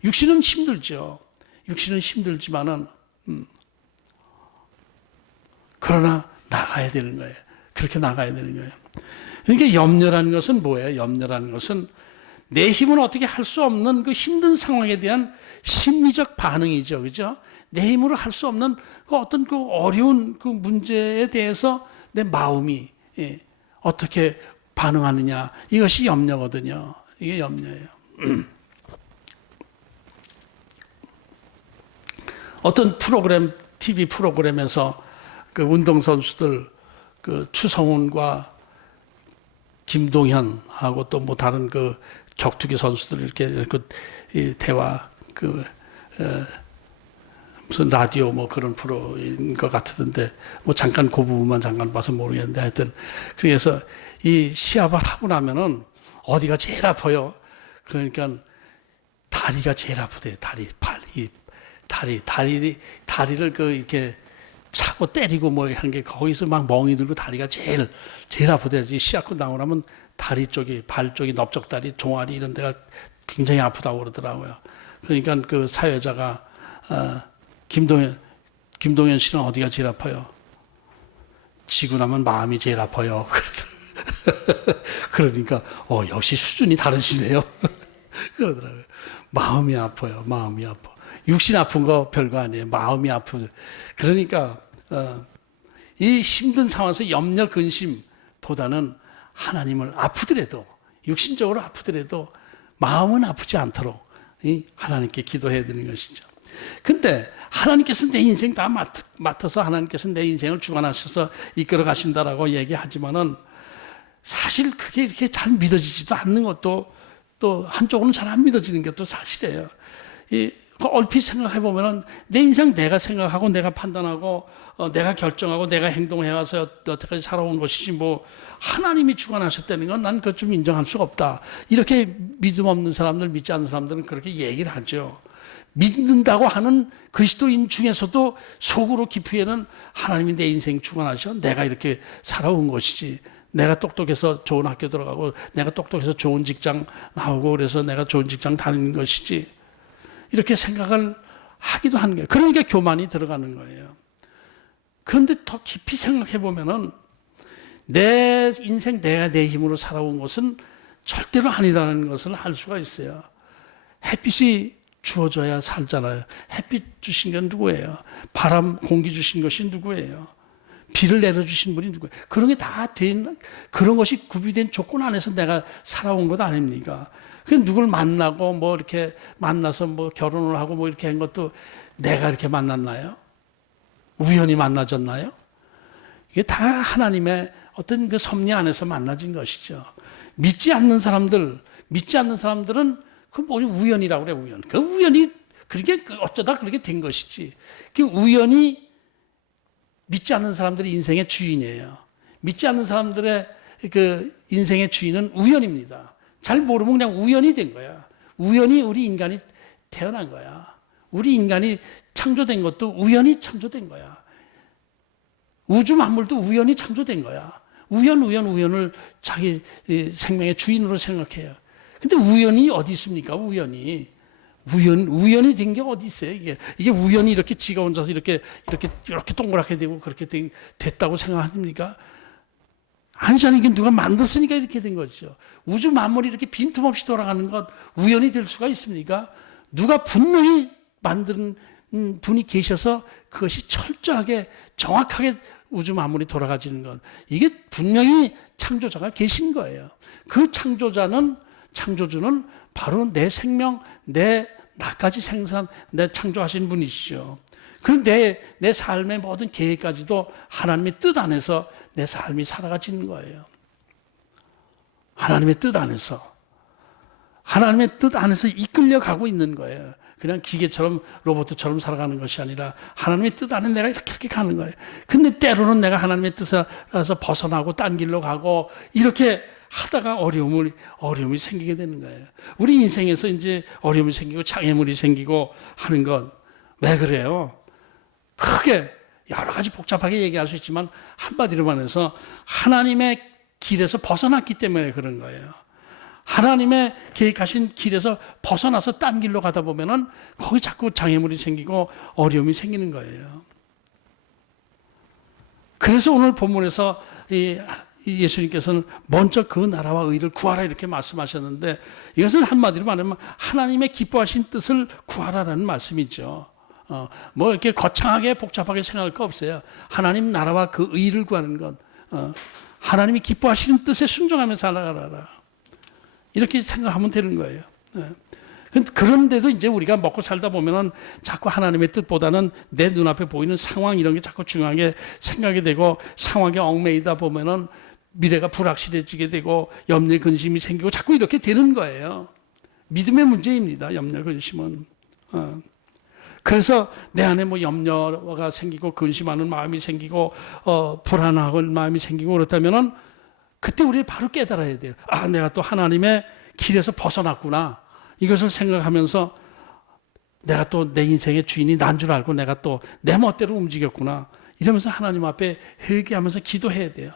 육신은 힘들죠. 육신은 힘들지만은 그러나 나가야 되는 거예요. 그렇게 나가야 되는 거예요. 그러니까 염려라는 것은 뭐예요? 염려라는 것은 내 힘은 어떻게 할 수 없는 그 힘든 상황에 대한 심리적 반응이죠. 그죠? 내 힘으로 할 수 없는 그 어떤 그 어려운 그 문제에 대해서 내 마음이 어떻게 반응하느냐. 이것이 염려거든요. 이게 염려예요. 어떤 TV 프로그램에서 그 운동선수들, 그 추성훈과 김동현하고 또 뭐 다른 그 격투기 선수들 이렇게 대화, 무슨 라디오 뭐 그런 프로인 것 같던데, 뭐 잠깐 그 부분만 잠깐 봐서 모르겠는데 하여튼, 그래서 이 시합을 하고 나면은 어디가 제일 아파요? 그러니까 다리가 제일 아프대요. 다리를 이렇게 차고 때리고 뭐 하는 게 거기서 막 멍이 들고 다리가 제일 아프대요. 시합 끝나고 나면 다리 쪽이, 발 쪽이, 넓적다리, 종아리 이런 데가 굉장히 아프다고 그러더라고요. 그러니까 그 사회자가 김동현 씨는 어디가 제일 아파요? 지고 나면 마음이 제일 아파요. 그러니까 역시 수준이 다르시네요. 그러더라고요. 마음이 아파요. 마음이 아파. 육신 아픈 거 별거 아니에요. 마음이 아프죠. 그러니까 이 힘든 상황에서 염려 근심보다는 하나님을 아프더라도 육신적으로 아프더라도 마음은 아프지 않도록 하나님께 기도해야 되는 것이죠. 근데 하나님께서 내 인생 다 맡아서 하나님께서 내 인생을 주관하셔서 이끌어 가신다라고 얘기하지만은 사실 그게 이렇게 잘 믿어지지도 않는 것도 또 한쪽으로는 잘 안 믿어지는 것도 사실이에요. 얼핏 생각해 보면은 내 인생 내가 생각하고 내가 판단하고 내가 결정하고 내가 행동해와서 여태까지 살아온 것이지 뭐 하나님이 주관하셨다는 건 난 그것 좀 인정할 수가 없다. 이렇게 믿음 없는 사람들, 믿지 않는 사람들은 그렇게 얘기를 하죠. 믿는다고 하는 그리스도인 중에서도 속으로 깊이에는 하나님이 내 인생 주관하셔. 내가 이렇게 살아온 것이지. 내가 똑똑해서 좋은 학교 들어가고 내가 똑똑해서 좋은 직장 나오고 그래서 내가 좋은 직장 다니는 것이지. 이렇게 생각을 하기도 하는 거예요. 그러니까 교만이 들어가는 거예요. 그런데 더 깊이 생각해 보면은 내 인생 내가 내 힘으로 살아온 것은 절대로 아니라는 것을 알 수가 있어요. 햇빛이 주어져야 살잖아요. 햇빛 주신 건 누구예요? 바람, 공기 주신 것이 누구예요? 비를 내려주신 분이 누구예요? 그런 게 다 된, 그런 것이 구비된 조건 안에서 내가 살아온 것 아닙니까? 그 누굴 만나고 뭐 이렇게 만나서 뭐 결혼을 하고 뭐 이렇게 한 것도 내가 이렇게 만났나요? 우연히 만나졌나요? 이게 다 하나님의 어떤 그 섭리 안에서 만나진 것이죠. 믿지 않는 사람들은 그 뭐니 우연이라고 그래, 우연. 그 우연이 그렇게 어쩌다 그렇게 된 것이지. 그 우연이 믿지 않는 사람들의 인생의 주인이에요. 믿지 않는 사람들의 그 인생의 주인은 우연입니다. 잘 모르면 그냥 우연이 된 거야. 우연히 우리 인간이 태어난 거야. 우리 인간이 창조된 것도 우연히 창조된 거야. 우주 만물도 우연히 창조된 거야. 우연을 자기 생명의 주인으로 생각해요. 근데 우연이 어디 있습니까? 우연이 된 게 어디 있어요? 이게 우연히 이렇게 지가 혼자서 이렇게 동그랗게 되고 그렇게 됐다고 생각하십니까? 아니잖아요. 이게 누가 만들었으니까 이렇게 된 거죠. 우주 만물이 이렇게 빈틈없이 돌아가는 것 우연이 될 수가 있습니까? 누가 분명히 만든 분이 계셔서 그것이 철저하게 정확하게 우주 만물이 돌아가지는 것, 이게 분명히 창조자가 계신 거예요. 그 창조주는 바로 내 생명, 나까지 내 창조하신 분이시죠. 그런데 내 삶의 모든 계획까지도 하나님의 뜻 안에서 내 삶이 살아가지는 거예요. 하나님의 뜻 안에서 이끌려가고 있는 거예요. 그냥 기계처럼 로봇처럼 살아가는 것이 아니라 하나님의 뜻 안에 내가 이렇게 가는 거예요. 근데 때로는 내가 하나님의 뜻에서 벗어나고 딴 길로 가고 이렇게 하다가 어려움이 생기게 되는 거예요. 우리 인생에서 이제 어려움이 생기고 장애물이 생기고 하는 건 왜 그래요? 크게 여러 가지 복잡하게 얘기할 수 있지만 한마디로만 해서 하나님의 길에서 벗어났기 때문에 그런 거예요. 하나님의 계획하신 길에서 벗어나서 딴 길로 가다 보면은 거기 자꾸 장애물이 생기고 어려움이 생기는 거예요. 그래서 오늘 본문에서 예수님께서는 먼저 그 나라와 의를 구하라 이렇게 말씀하셨는데 이것은 한마디로 말하면 하나님의 기뻐하신 뜻을 구하라라는 말씀이죠. 뭐 이렇게 거창하게 복잡하게 생각할 거 없어요. 하나님 나라와 그 의를 구하는 것, 하나님이 기뻐하시는 뜻에 순종하며 살아가라. 이렇게 생각하면 되는 거예요. 그런데도 이제 우리가 먹고 살다 보면은 자꾸 하나님의 뜻보다는 내 눈앞에 보이는 상황 이런 게 자꾸 중요하게 생각이 되고 상황에 얽매이다 보면은 미래가 불확실해지게 되고 염려 근심이 생기고 자꾸 이렇게 되는 거예요. 믿음의 문제입니다. 염려 근심은. 그래서 내 안에 뭐 염려가 생기고 근심하는 마음이 생기고 불안하고 마음이 생기고 그렇다면은 그때 우리 바로 깨달아야 돼요. 아, 내가 또 하나님의 길에서 벗어났구나. 이것을 생각하면서 내가 또 내 인생의 주인이 난 줄 알고 내가 또 내 멋대로 움직였구나. 이러면서 하나님 앞에 회개하면서 기도해야 돼요.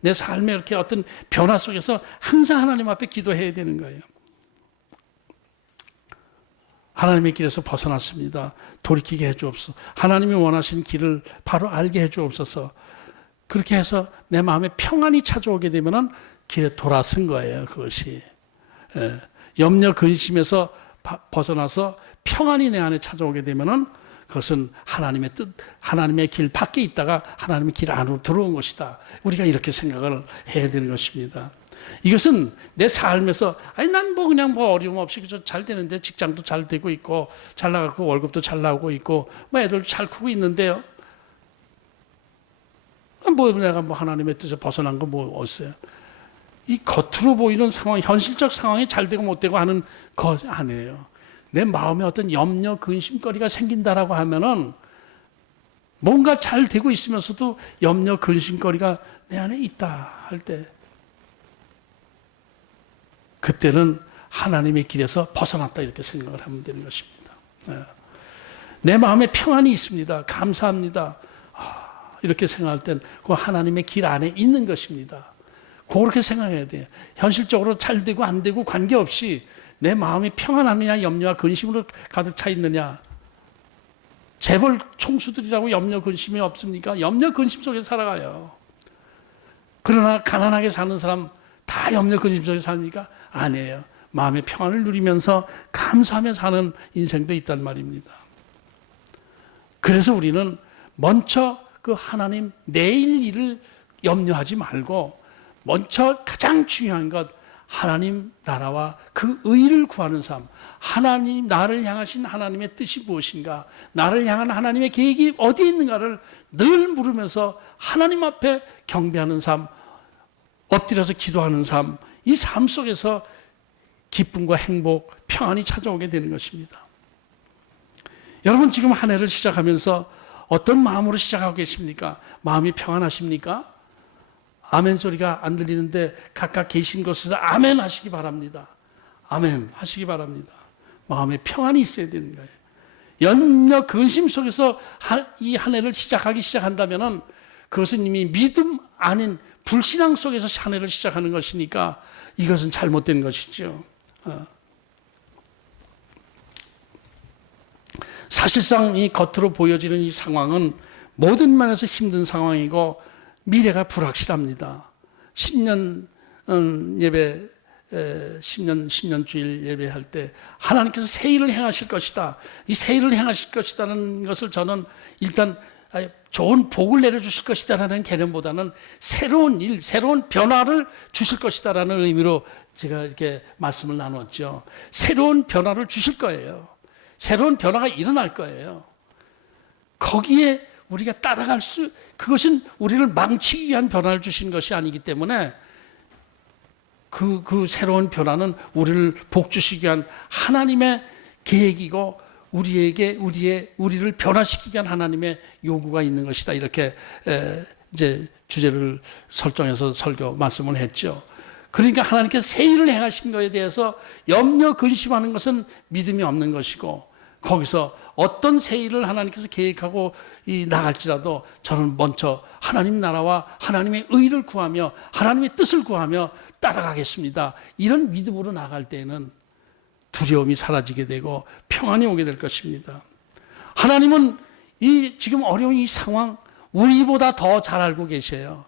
내 삶의 이렇게 어떤 변화 속에서 항상 하나님 앞에 기도해야 되는 거예요. 하나님의 길에서 벗어났습니다. 돌이키게 해주옵소서. 하나님이 원하시는 길을 바로 알게 해주옵소서. 그렇게 해서 내 마음에 평안이 찾아오게 되면은 길에 돌아선 거예요. 그것이 염려 근심에서 벗어나서 평안이 내 안에 찾아오게 되면은 그것은 하나님의 뜻, 하나님의 길 밖에 있다가 하나님의 길 안으로 들어온 것이다. 우리가 이렇게 생각을 해야 되는 것입니다. 이것은 내 삶에서 아니 난 뭐 그냥 뭐 어려움 없이 잘 되는데 직장도 잘 되고 있고 잘 나가고 월급도 잘 나오고 있고 뭐 애들도 잘 크고 있는데요. 뭐 내가 뭐 하나님의 뜻에 벗어난 거 뭐 없어요. 이 겉으로 보이는 상황, 현실적 상황이 잘 되고 못 되고 하는 거 아니에요. 내 마음에 어떤 염려, 근심거리가 생긴다라고 하면은 뭔가 잘 되고 있으면서도 염려, 근심거리가 내 안에 있다 할 때 그때는 하나님의 길에서 벗어났다 이렇게 생각을 하면 되는 것입니다. 내 마음에 평안이 있습니다. 감사합니다. 이렇게 생각할 땐 그 하나님의 길 안에 있는 것입니다. 그렇게 생각해야 돼요. 현실적으로 잘 되고 안 되고 관계없이 내 마음이 평안하느냐 염려와 근심으로 가득 차 있느냐. 재벌 총수들이라고 염려 근심이 없습니까? 염려 근심 속에 살아가요. 그러나 가난하게 사는 사람 다 염려 근심 속에 삽니까? 아니에요. 마음의 평안을 누리면서 감사하며 사는 인생도 있단 말입니다. 그래서 우리는 먼저 그 하나님 내일 일을 염려하지 말고 먼저 가장 중요한 것 하나님 나라와 그 의를 구하는 삶, 하나님 나를 향하신 하나님의 뜻이 무엇인가, 나를 향한 하나님의 계획이 어디에 있는가를 늘 물으면서 하나님 앞에 경배하는 삶, 엎드려서 기도하는 삶, 이 삶 속에서 기쁨과 행복, 평안이 찾아오게 되는 것입니다. 여러분 지금 한 해를 시작하면서 어떤 마음으로 시작하고 계십니까? 마음이 평안하십니까? 아멘 소리가 안 들리는데 각각 계신 곳에서 아멘 하시기 바랍니다. 아멘 하시기 바랍니다. 마음에 평안이 있어야 되는 거예요. 염려 근심 속에서 이 한 해를 시작한다면은 그것은 이미 믿음 아닌 불신앙 속에서 한 해를 시작하는 것이니까 이것은 잘못된 것이죠. 사실상 이 겉으로 보여지는 이 상황은 모든 면에서 힘든 상황이고 미래가 불확실합니다. 신년 예배, 신년주일 예배할 때 하나님께서 새 일을 행하실 것이다. 이 새 일을 행하실 것이다는 것을 저는 일단 좋은 복을 내려주실 것이다라는 개념보다는 새로운 일, 새로운 변화를 주실 것이다라는 의미로 제가 이렇게 말씀을 나눴죠. 새로운 변화를 주실 거예요. 새로운 변화가 일어날 거예요. 거기에 우리가 따라갈 그것은 우리를 망치기 위한 변화를 주신 것이 아니기 때문에 그 새로운 변화는 우리를 복주시기 위한 하나님의 계획이고 우리를 변화시키기 위한 하나님의 요구가 있는 것이다. 이렇게 이제 주제를 설정해서 설교 말씀을 했죠. 그러니까 하나님께서 새 일을 행하신 것에 대해서 염려 근심하는 것은 믿음이 없는 것이고 거기서 어떤 새 일을 하나님께서 계획하고 나갈지라도 저는 먼저 하나님 나라와 하나님의 의를 구하며 하나님의 뜻을 구하며 따라가겠습니다. 이런 믿음으로 나갈 때에는 두려움이 사라지게 되고 평안이 오게 될 것입니다. 하나님은 이 지금 어려운 이 상황 우리보다 더 잘 알고 계셔요.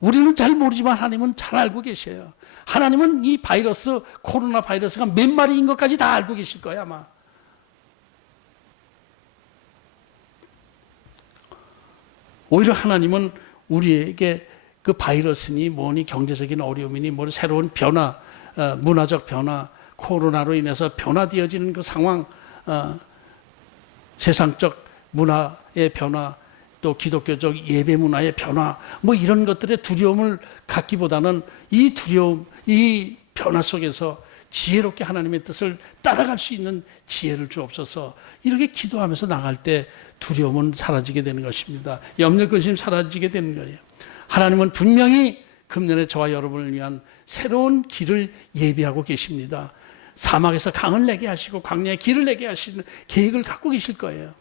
우리는 잘 모르지만 하나님은 잘 알고 계셔요. 하나님은 이 바이러스, 코로나 바이러스가 몇 마리인 것까지 다 알고 계실 거예요, 아마. 오히려 하나님은 우리에게 그 바이러스니 뭐니 경제적인 어려움이니 뭐 새로운 변화, 문화적 변화, 코로나로 인해서 변화되어지는 그 상황, 세상적 문화의 변화, 또 기독교적 예배 문화의 변화, 뭐 이런 것들의 두려움을 갖기보다는 이 두려움, 이 변화 속에서 지혜롭게 하나님의 뜻을 따라갈 수 있는 지혜를 주옵소서. 이렇게 기도하면서 나갈 때 두려움은 사라지게 되는 것입니다. 염려 근심 사라지게 되는 거예요. 하나님은 분명히 금년에 저와 여러분을 위한 새로운 길을 예비하고 계십니다. 사막에서 강을 내게 하시고 광야에 길을 내게 하시는 계획을 갖고 계실 거예요.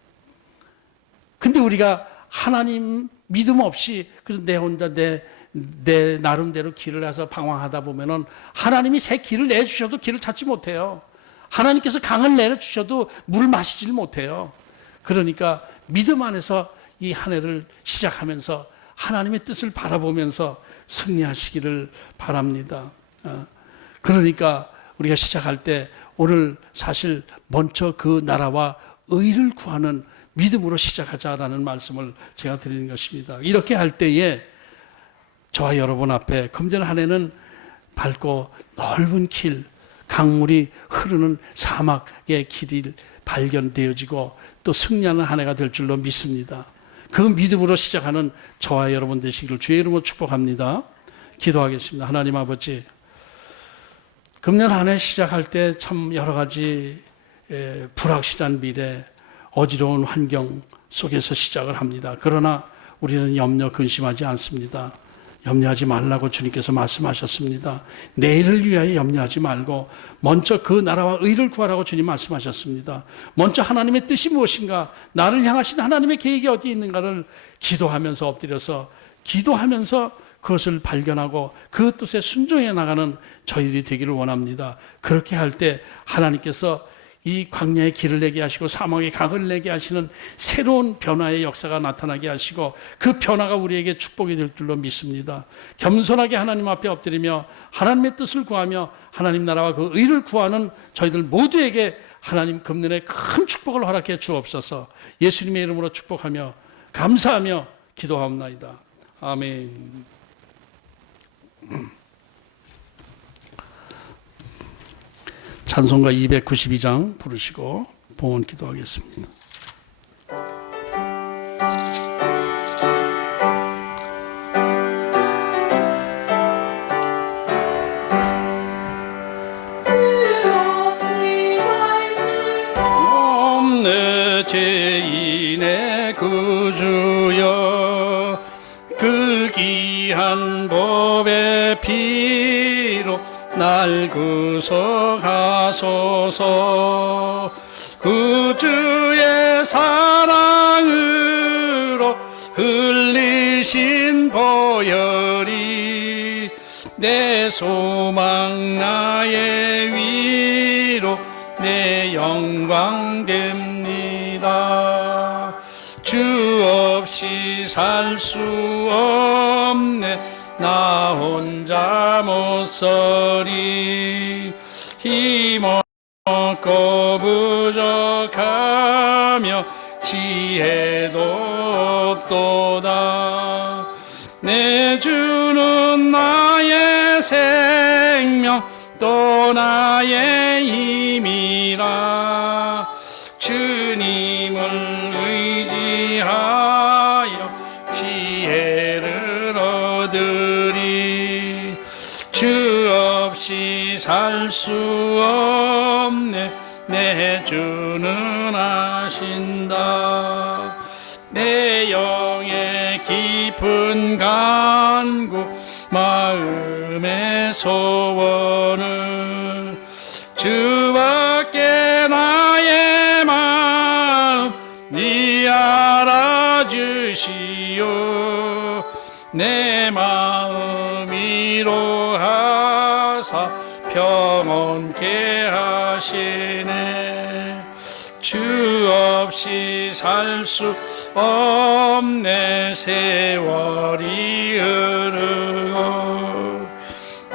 근데 우리가 하나님 믿음 없이 그래서 내 혼자 내 나름대로 길을 해서 방황하다 보면은 하나님이 새 길을 내주셔도 길을 찾지 못해요. 하나님께서 강을 내려주셔도 물을 마시질 못해요. 그러니까 믿음 안에서 이 한 해를 시작하면서 하나님의 뜻을 바라보면서 승리하시기를 바랍니다. 그러니까 우리가 시작할 때 오늘 사실 먼저 그 나라와 의를 구하는 믿음으로 시작하자라는 말씀을 제가 드리는 것입니다. 이렇게 할 때에 저와 여러분 앞에 금년 한 해는 밝고 넓은 길, 강물이 흐르는 사막의 길이 발견되어지고 또 승리하는 한 해가 될 줄로 믿습니다. 그 믿음으로 시작하는 저와 여러분 되시기를 주의 이름으로 축복합니다. 기도하겠습니다. 하나님 아버지, 금년 한 해 시작할 때 참 여러 가지 불확실한 미래, 어지러운 환경 속에서 시작을 합니다. 그러나 우리는 염려 근심하지 않습니다. 염려하지 말라고 주님께서 말씀하셨습니다. 내일을 위하여 염려하지 말고 먼저 그 나라와 의를 구하라고 주님 말씀하셨습니다. 먼저 하나님의 뜻이 무엇인가, 나를 향하신 하나님의 계획이 어디 있는가를 기도하면서 엎드려서 기도하면서 그것을 발견하고 그 뜻에 순종해 나가는 저희들이 되기를 원합니다. 그렇게 할 때 하나님께서 이 광야에 길을 내게 하시고 사막에 강을 내게 하시는 새로운 변화의 역사가 나타나게 하시고 그 변화가 우리에게 축복이 될 줄로 믿습니다. 겸손하게 하나님 앞에 엎드리며 하나님의 뜻을 구하며 하나님 나라와 그 의를 구하는 저희들 모두에게 하나님 금년에 큰 축복을 허락해 주옵소서. 예수님의 이름으로 축복하며 감사하며 기도하옵나이다. 아멘. 찬송가 292장 부르시고 봉헌 기도하겠습니다. 없네 죄인의 구주여, 그 귀한 법의 피로 날 구속하소서. 구주의 사랑으로 흘리신 보혈이 내 소망 나의 위로 내 영광 됩니다. 주 없이 살 수 없네 나 혼자 못 서리. 힘 없고 부족하며 지혜도 없도다. 내 주는 나의 생명 또 나의 힘이라. 주님을 의지하여 지혜를 얻으리. 주 없이 살 수 없네 내 주는 아신다. 내 영의 깊은 간구 마음의 소원을 주밖에 나의 마음 네 알아주시오. 내 마음 위로하사 평온케 하시네. 주 없이 살 수 없네 세월이 흐르고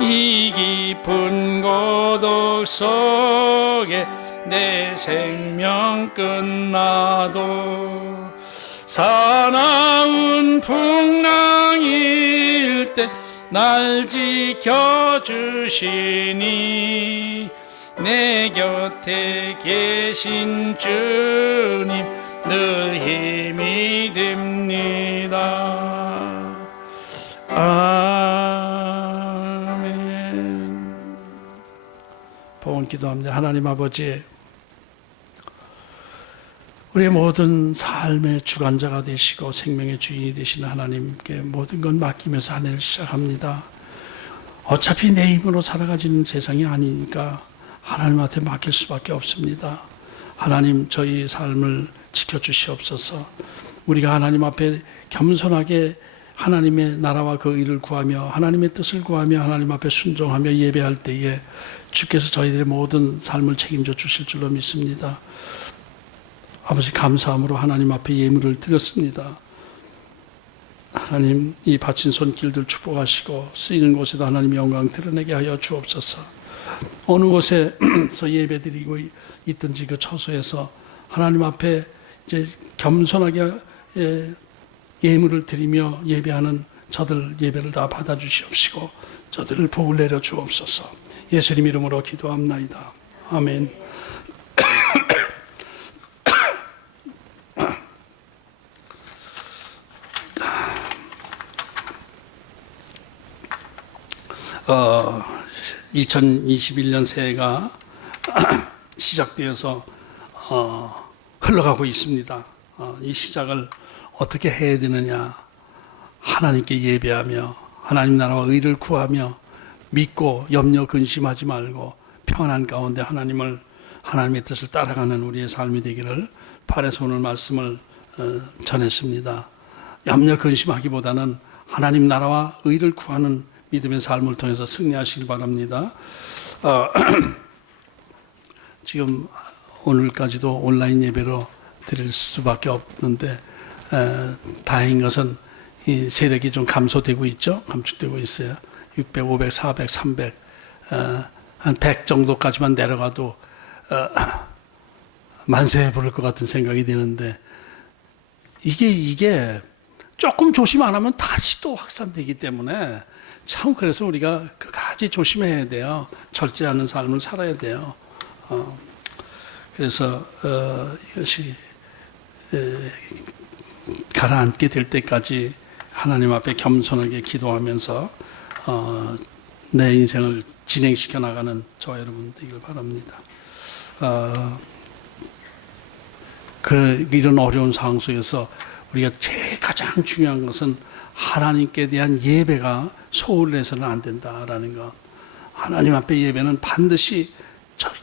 이 깊은 고독 속에 내 생명 끝나도 사나운 풍랑일 때 날 지켜주시니 내 곁에 계신 주님 늘 힘이 됩니다. 아멘. 봉헌 기도합니다. 하나님 아버지, 우리의 모든 삶의 주관자가 되시고 생명의 주인이 되시는 하나님께 모든 건 맡기면서 한 해를 시작합니다. 어차피 내 힘으로 살아가지는 세상이 아니니까 하나님한테 맡길 수밖에 없습니다. 하나님, 저희 삶을 지켜주시옵소서. 우리가 하나님 앞에 겸손하게 하나님의 나라와 그 의를 구하며 하나님의 뜻을 구하며 하나님 앞에 순종하며 예배할 때에 주께서 저희들의 모든 삶을 책임져 주실 줄로 믿습니다. 아버지, 감사함으로 하나님 앞에 예물을 드렸습니다. 하나님 이 바친 손길들 축복하시고 쓰이는 곳에도 하나님 영광 드러내게 하여 주옵소서. 어느 곳에서 예배드리고 있든지 그 처소에서 하나님 앞에 이제 겸손하게 예물을 드리며 예배하는 저들 예배를 다 받아주시옵시고 저들을 복을 내려 주옵소서. 예수님 이름으로 기도합나이다. 아멘. 어, 2021년 새해가 시작되어서 흘러가고 있습니다. 이 시작을 어떻게 해야 되느냐? 하나님께 예배하며 하나님 나라와 의를 구하며 믿고 염려 근심하지 말고 평안한 가운데 하나님의 뜻을 따라가는 우리의 삶이 되기를 바라서 오늘 말씀을 전했습니다. 염려 근심하기보다는 하나님 나라와 의를 구하는 믿음의 삶을 통해서 승리하시길 바랍니다. 지금 오늘까지도 온라인 예배로 드릴 수밖에 없는데 다행인 것은 이 세력이 좀 감소되고 있죠. 감축되고 있어요. 600, 500, 400, 300, 한 100 정도까지만 내려가도 만세에 부를 것 같은 생각이 드는데 이게 조금 조심 안 하면 다시 또 확산되기 때문에 참 그래서 우리가 끝까지 조심해야 돼요. 절제하는 삶을 살아야 돼요. 그래서 이것이 가라앉게 될 때까지 하나님 앞에 겸손하게 기도하면서 내 인생을 진행시켜 나가는 저와 여러분 되기를 바랍니다. 이런 어려운 상황 속에서 우리가 제일 가장 중요한 것은 하나님께 대한 예배가 소홀해서는 안 된다라는 것. 하나님 앞에 예배는 반드시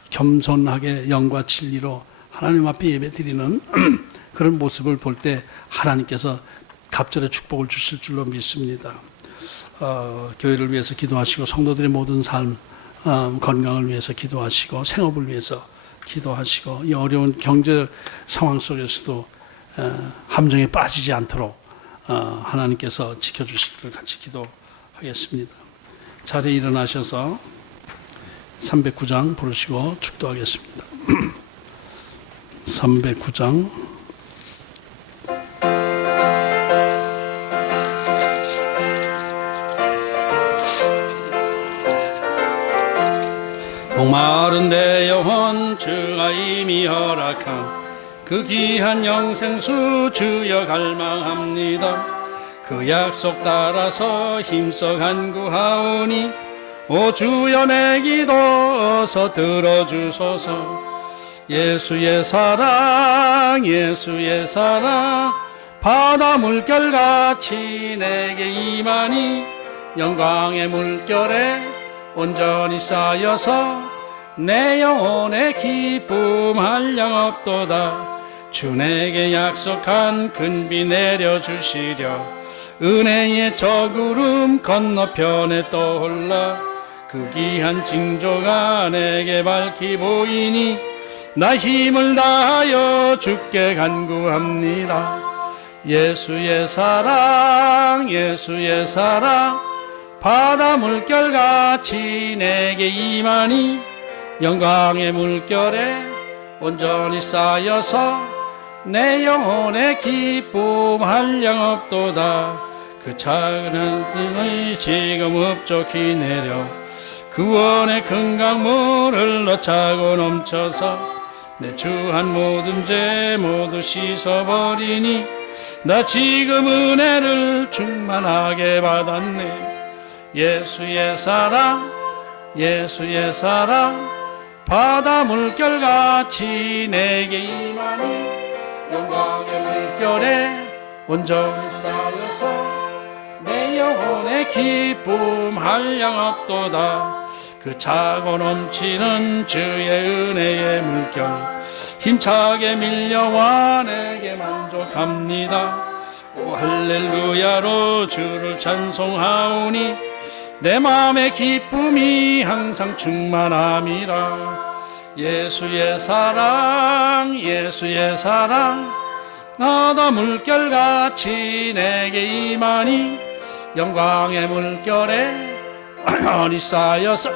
겸손하게 영과 진리로 하나님 앞에 예배 드리는 그런 모습을 볼 때 하나님께서 갑절의 축복을 주실 줄로 믿습니다. 교회를 위해서 기도하시고 성도들의 모든 삶, 건강을 위해서 기도하시고 생업을 위해서 기도하시고 이 어려운 경제 상황 속에서도 함정에 빠지지 않도록 하나님께서 지켜주시기를 같이 기도하겠습니다. 자리에 일어나셔서 309장 부르시고 축도하겠습니다. 309장 목마른 내 영혼 주가 이미 허락한 그 귀한 영생수 주여 갈망합니다. 그 약속 따라서 힘써 간구하오니 오 주여 내 기도 어서 들어주소서. 예수의 사랑 예수의 사랑 바다 물결같이 내게 임하니 영광의 물결에 온전히 쌓여서 내 영혼의 기쁨 한량 없도다. 주 내게 약속한 큰비 내려주시려 은혜의 저 구름 건너편에 떠올라 그 귀한 징조가 내게 밝히 보이니 나 힘을 다하여 주께 간구합니다. 예수의 사랑 예수의 사랑 바다 물결같이 내게 임하니 영광의 물결에 온전히 쌓여서 내 영혼의 기쁨 한량 없도다. 그 작은 등의 지금 흡족히 내려 구원의 큰 강물 흘러차고 넘쳐서 내 주한 모든 죄 모두 씻어버리니 나 지금 은혜를 충만하게 받았네. 예수의 사랑 예수의 사랑 바다 물결같이 내게 임하니 영광의 물결에 온전히 쌓여서 내 영혼의 기쁨 한량 없도다. 그 차고 넘치는 주의 은혜의 물결 힘차게 밀려와 내게 만족합니다. 오 할렐루야로 주를 찬송하오니 내 마음의 기쁨이 항상 충만함이라. 예수의 사랑 예수의 사랑 나도 물결같이 내게 임하니 영광의 물결에 영원히 쌓여서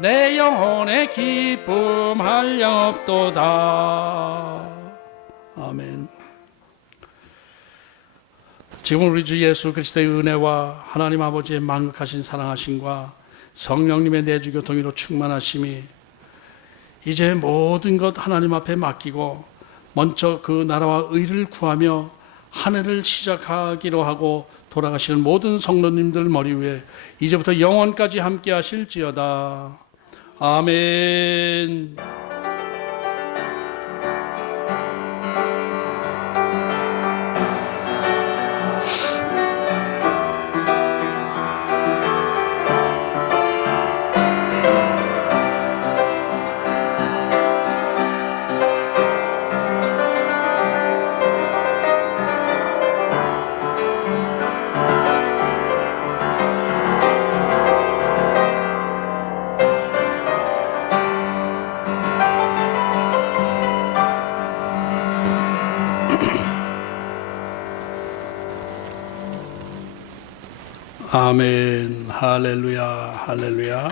내 영혼의 기쁨 한량없도다. 아멘. 지금 우리 주 예수 그리스도의 은혜와 하나님 아버지의 만극하신 사랑하심과 성령님의 내주 교통으로 충만하심이 이제 모든 것 하나님 앞에 맡기고 먼저 그 나라와 의를 구하며 한 해를 시작하기로 하고 돌아가시는 모든 성도님들 머리 위에 이제부터 영원까지 함께 하실지어다. 아멘. 아멘. 할렐루야. 할렐루야.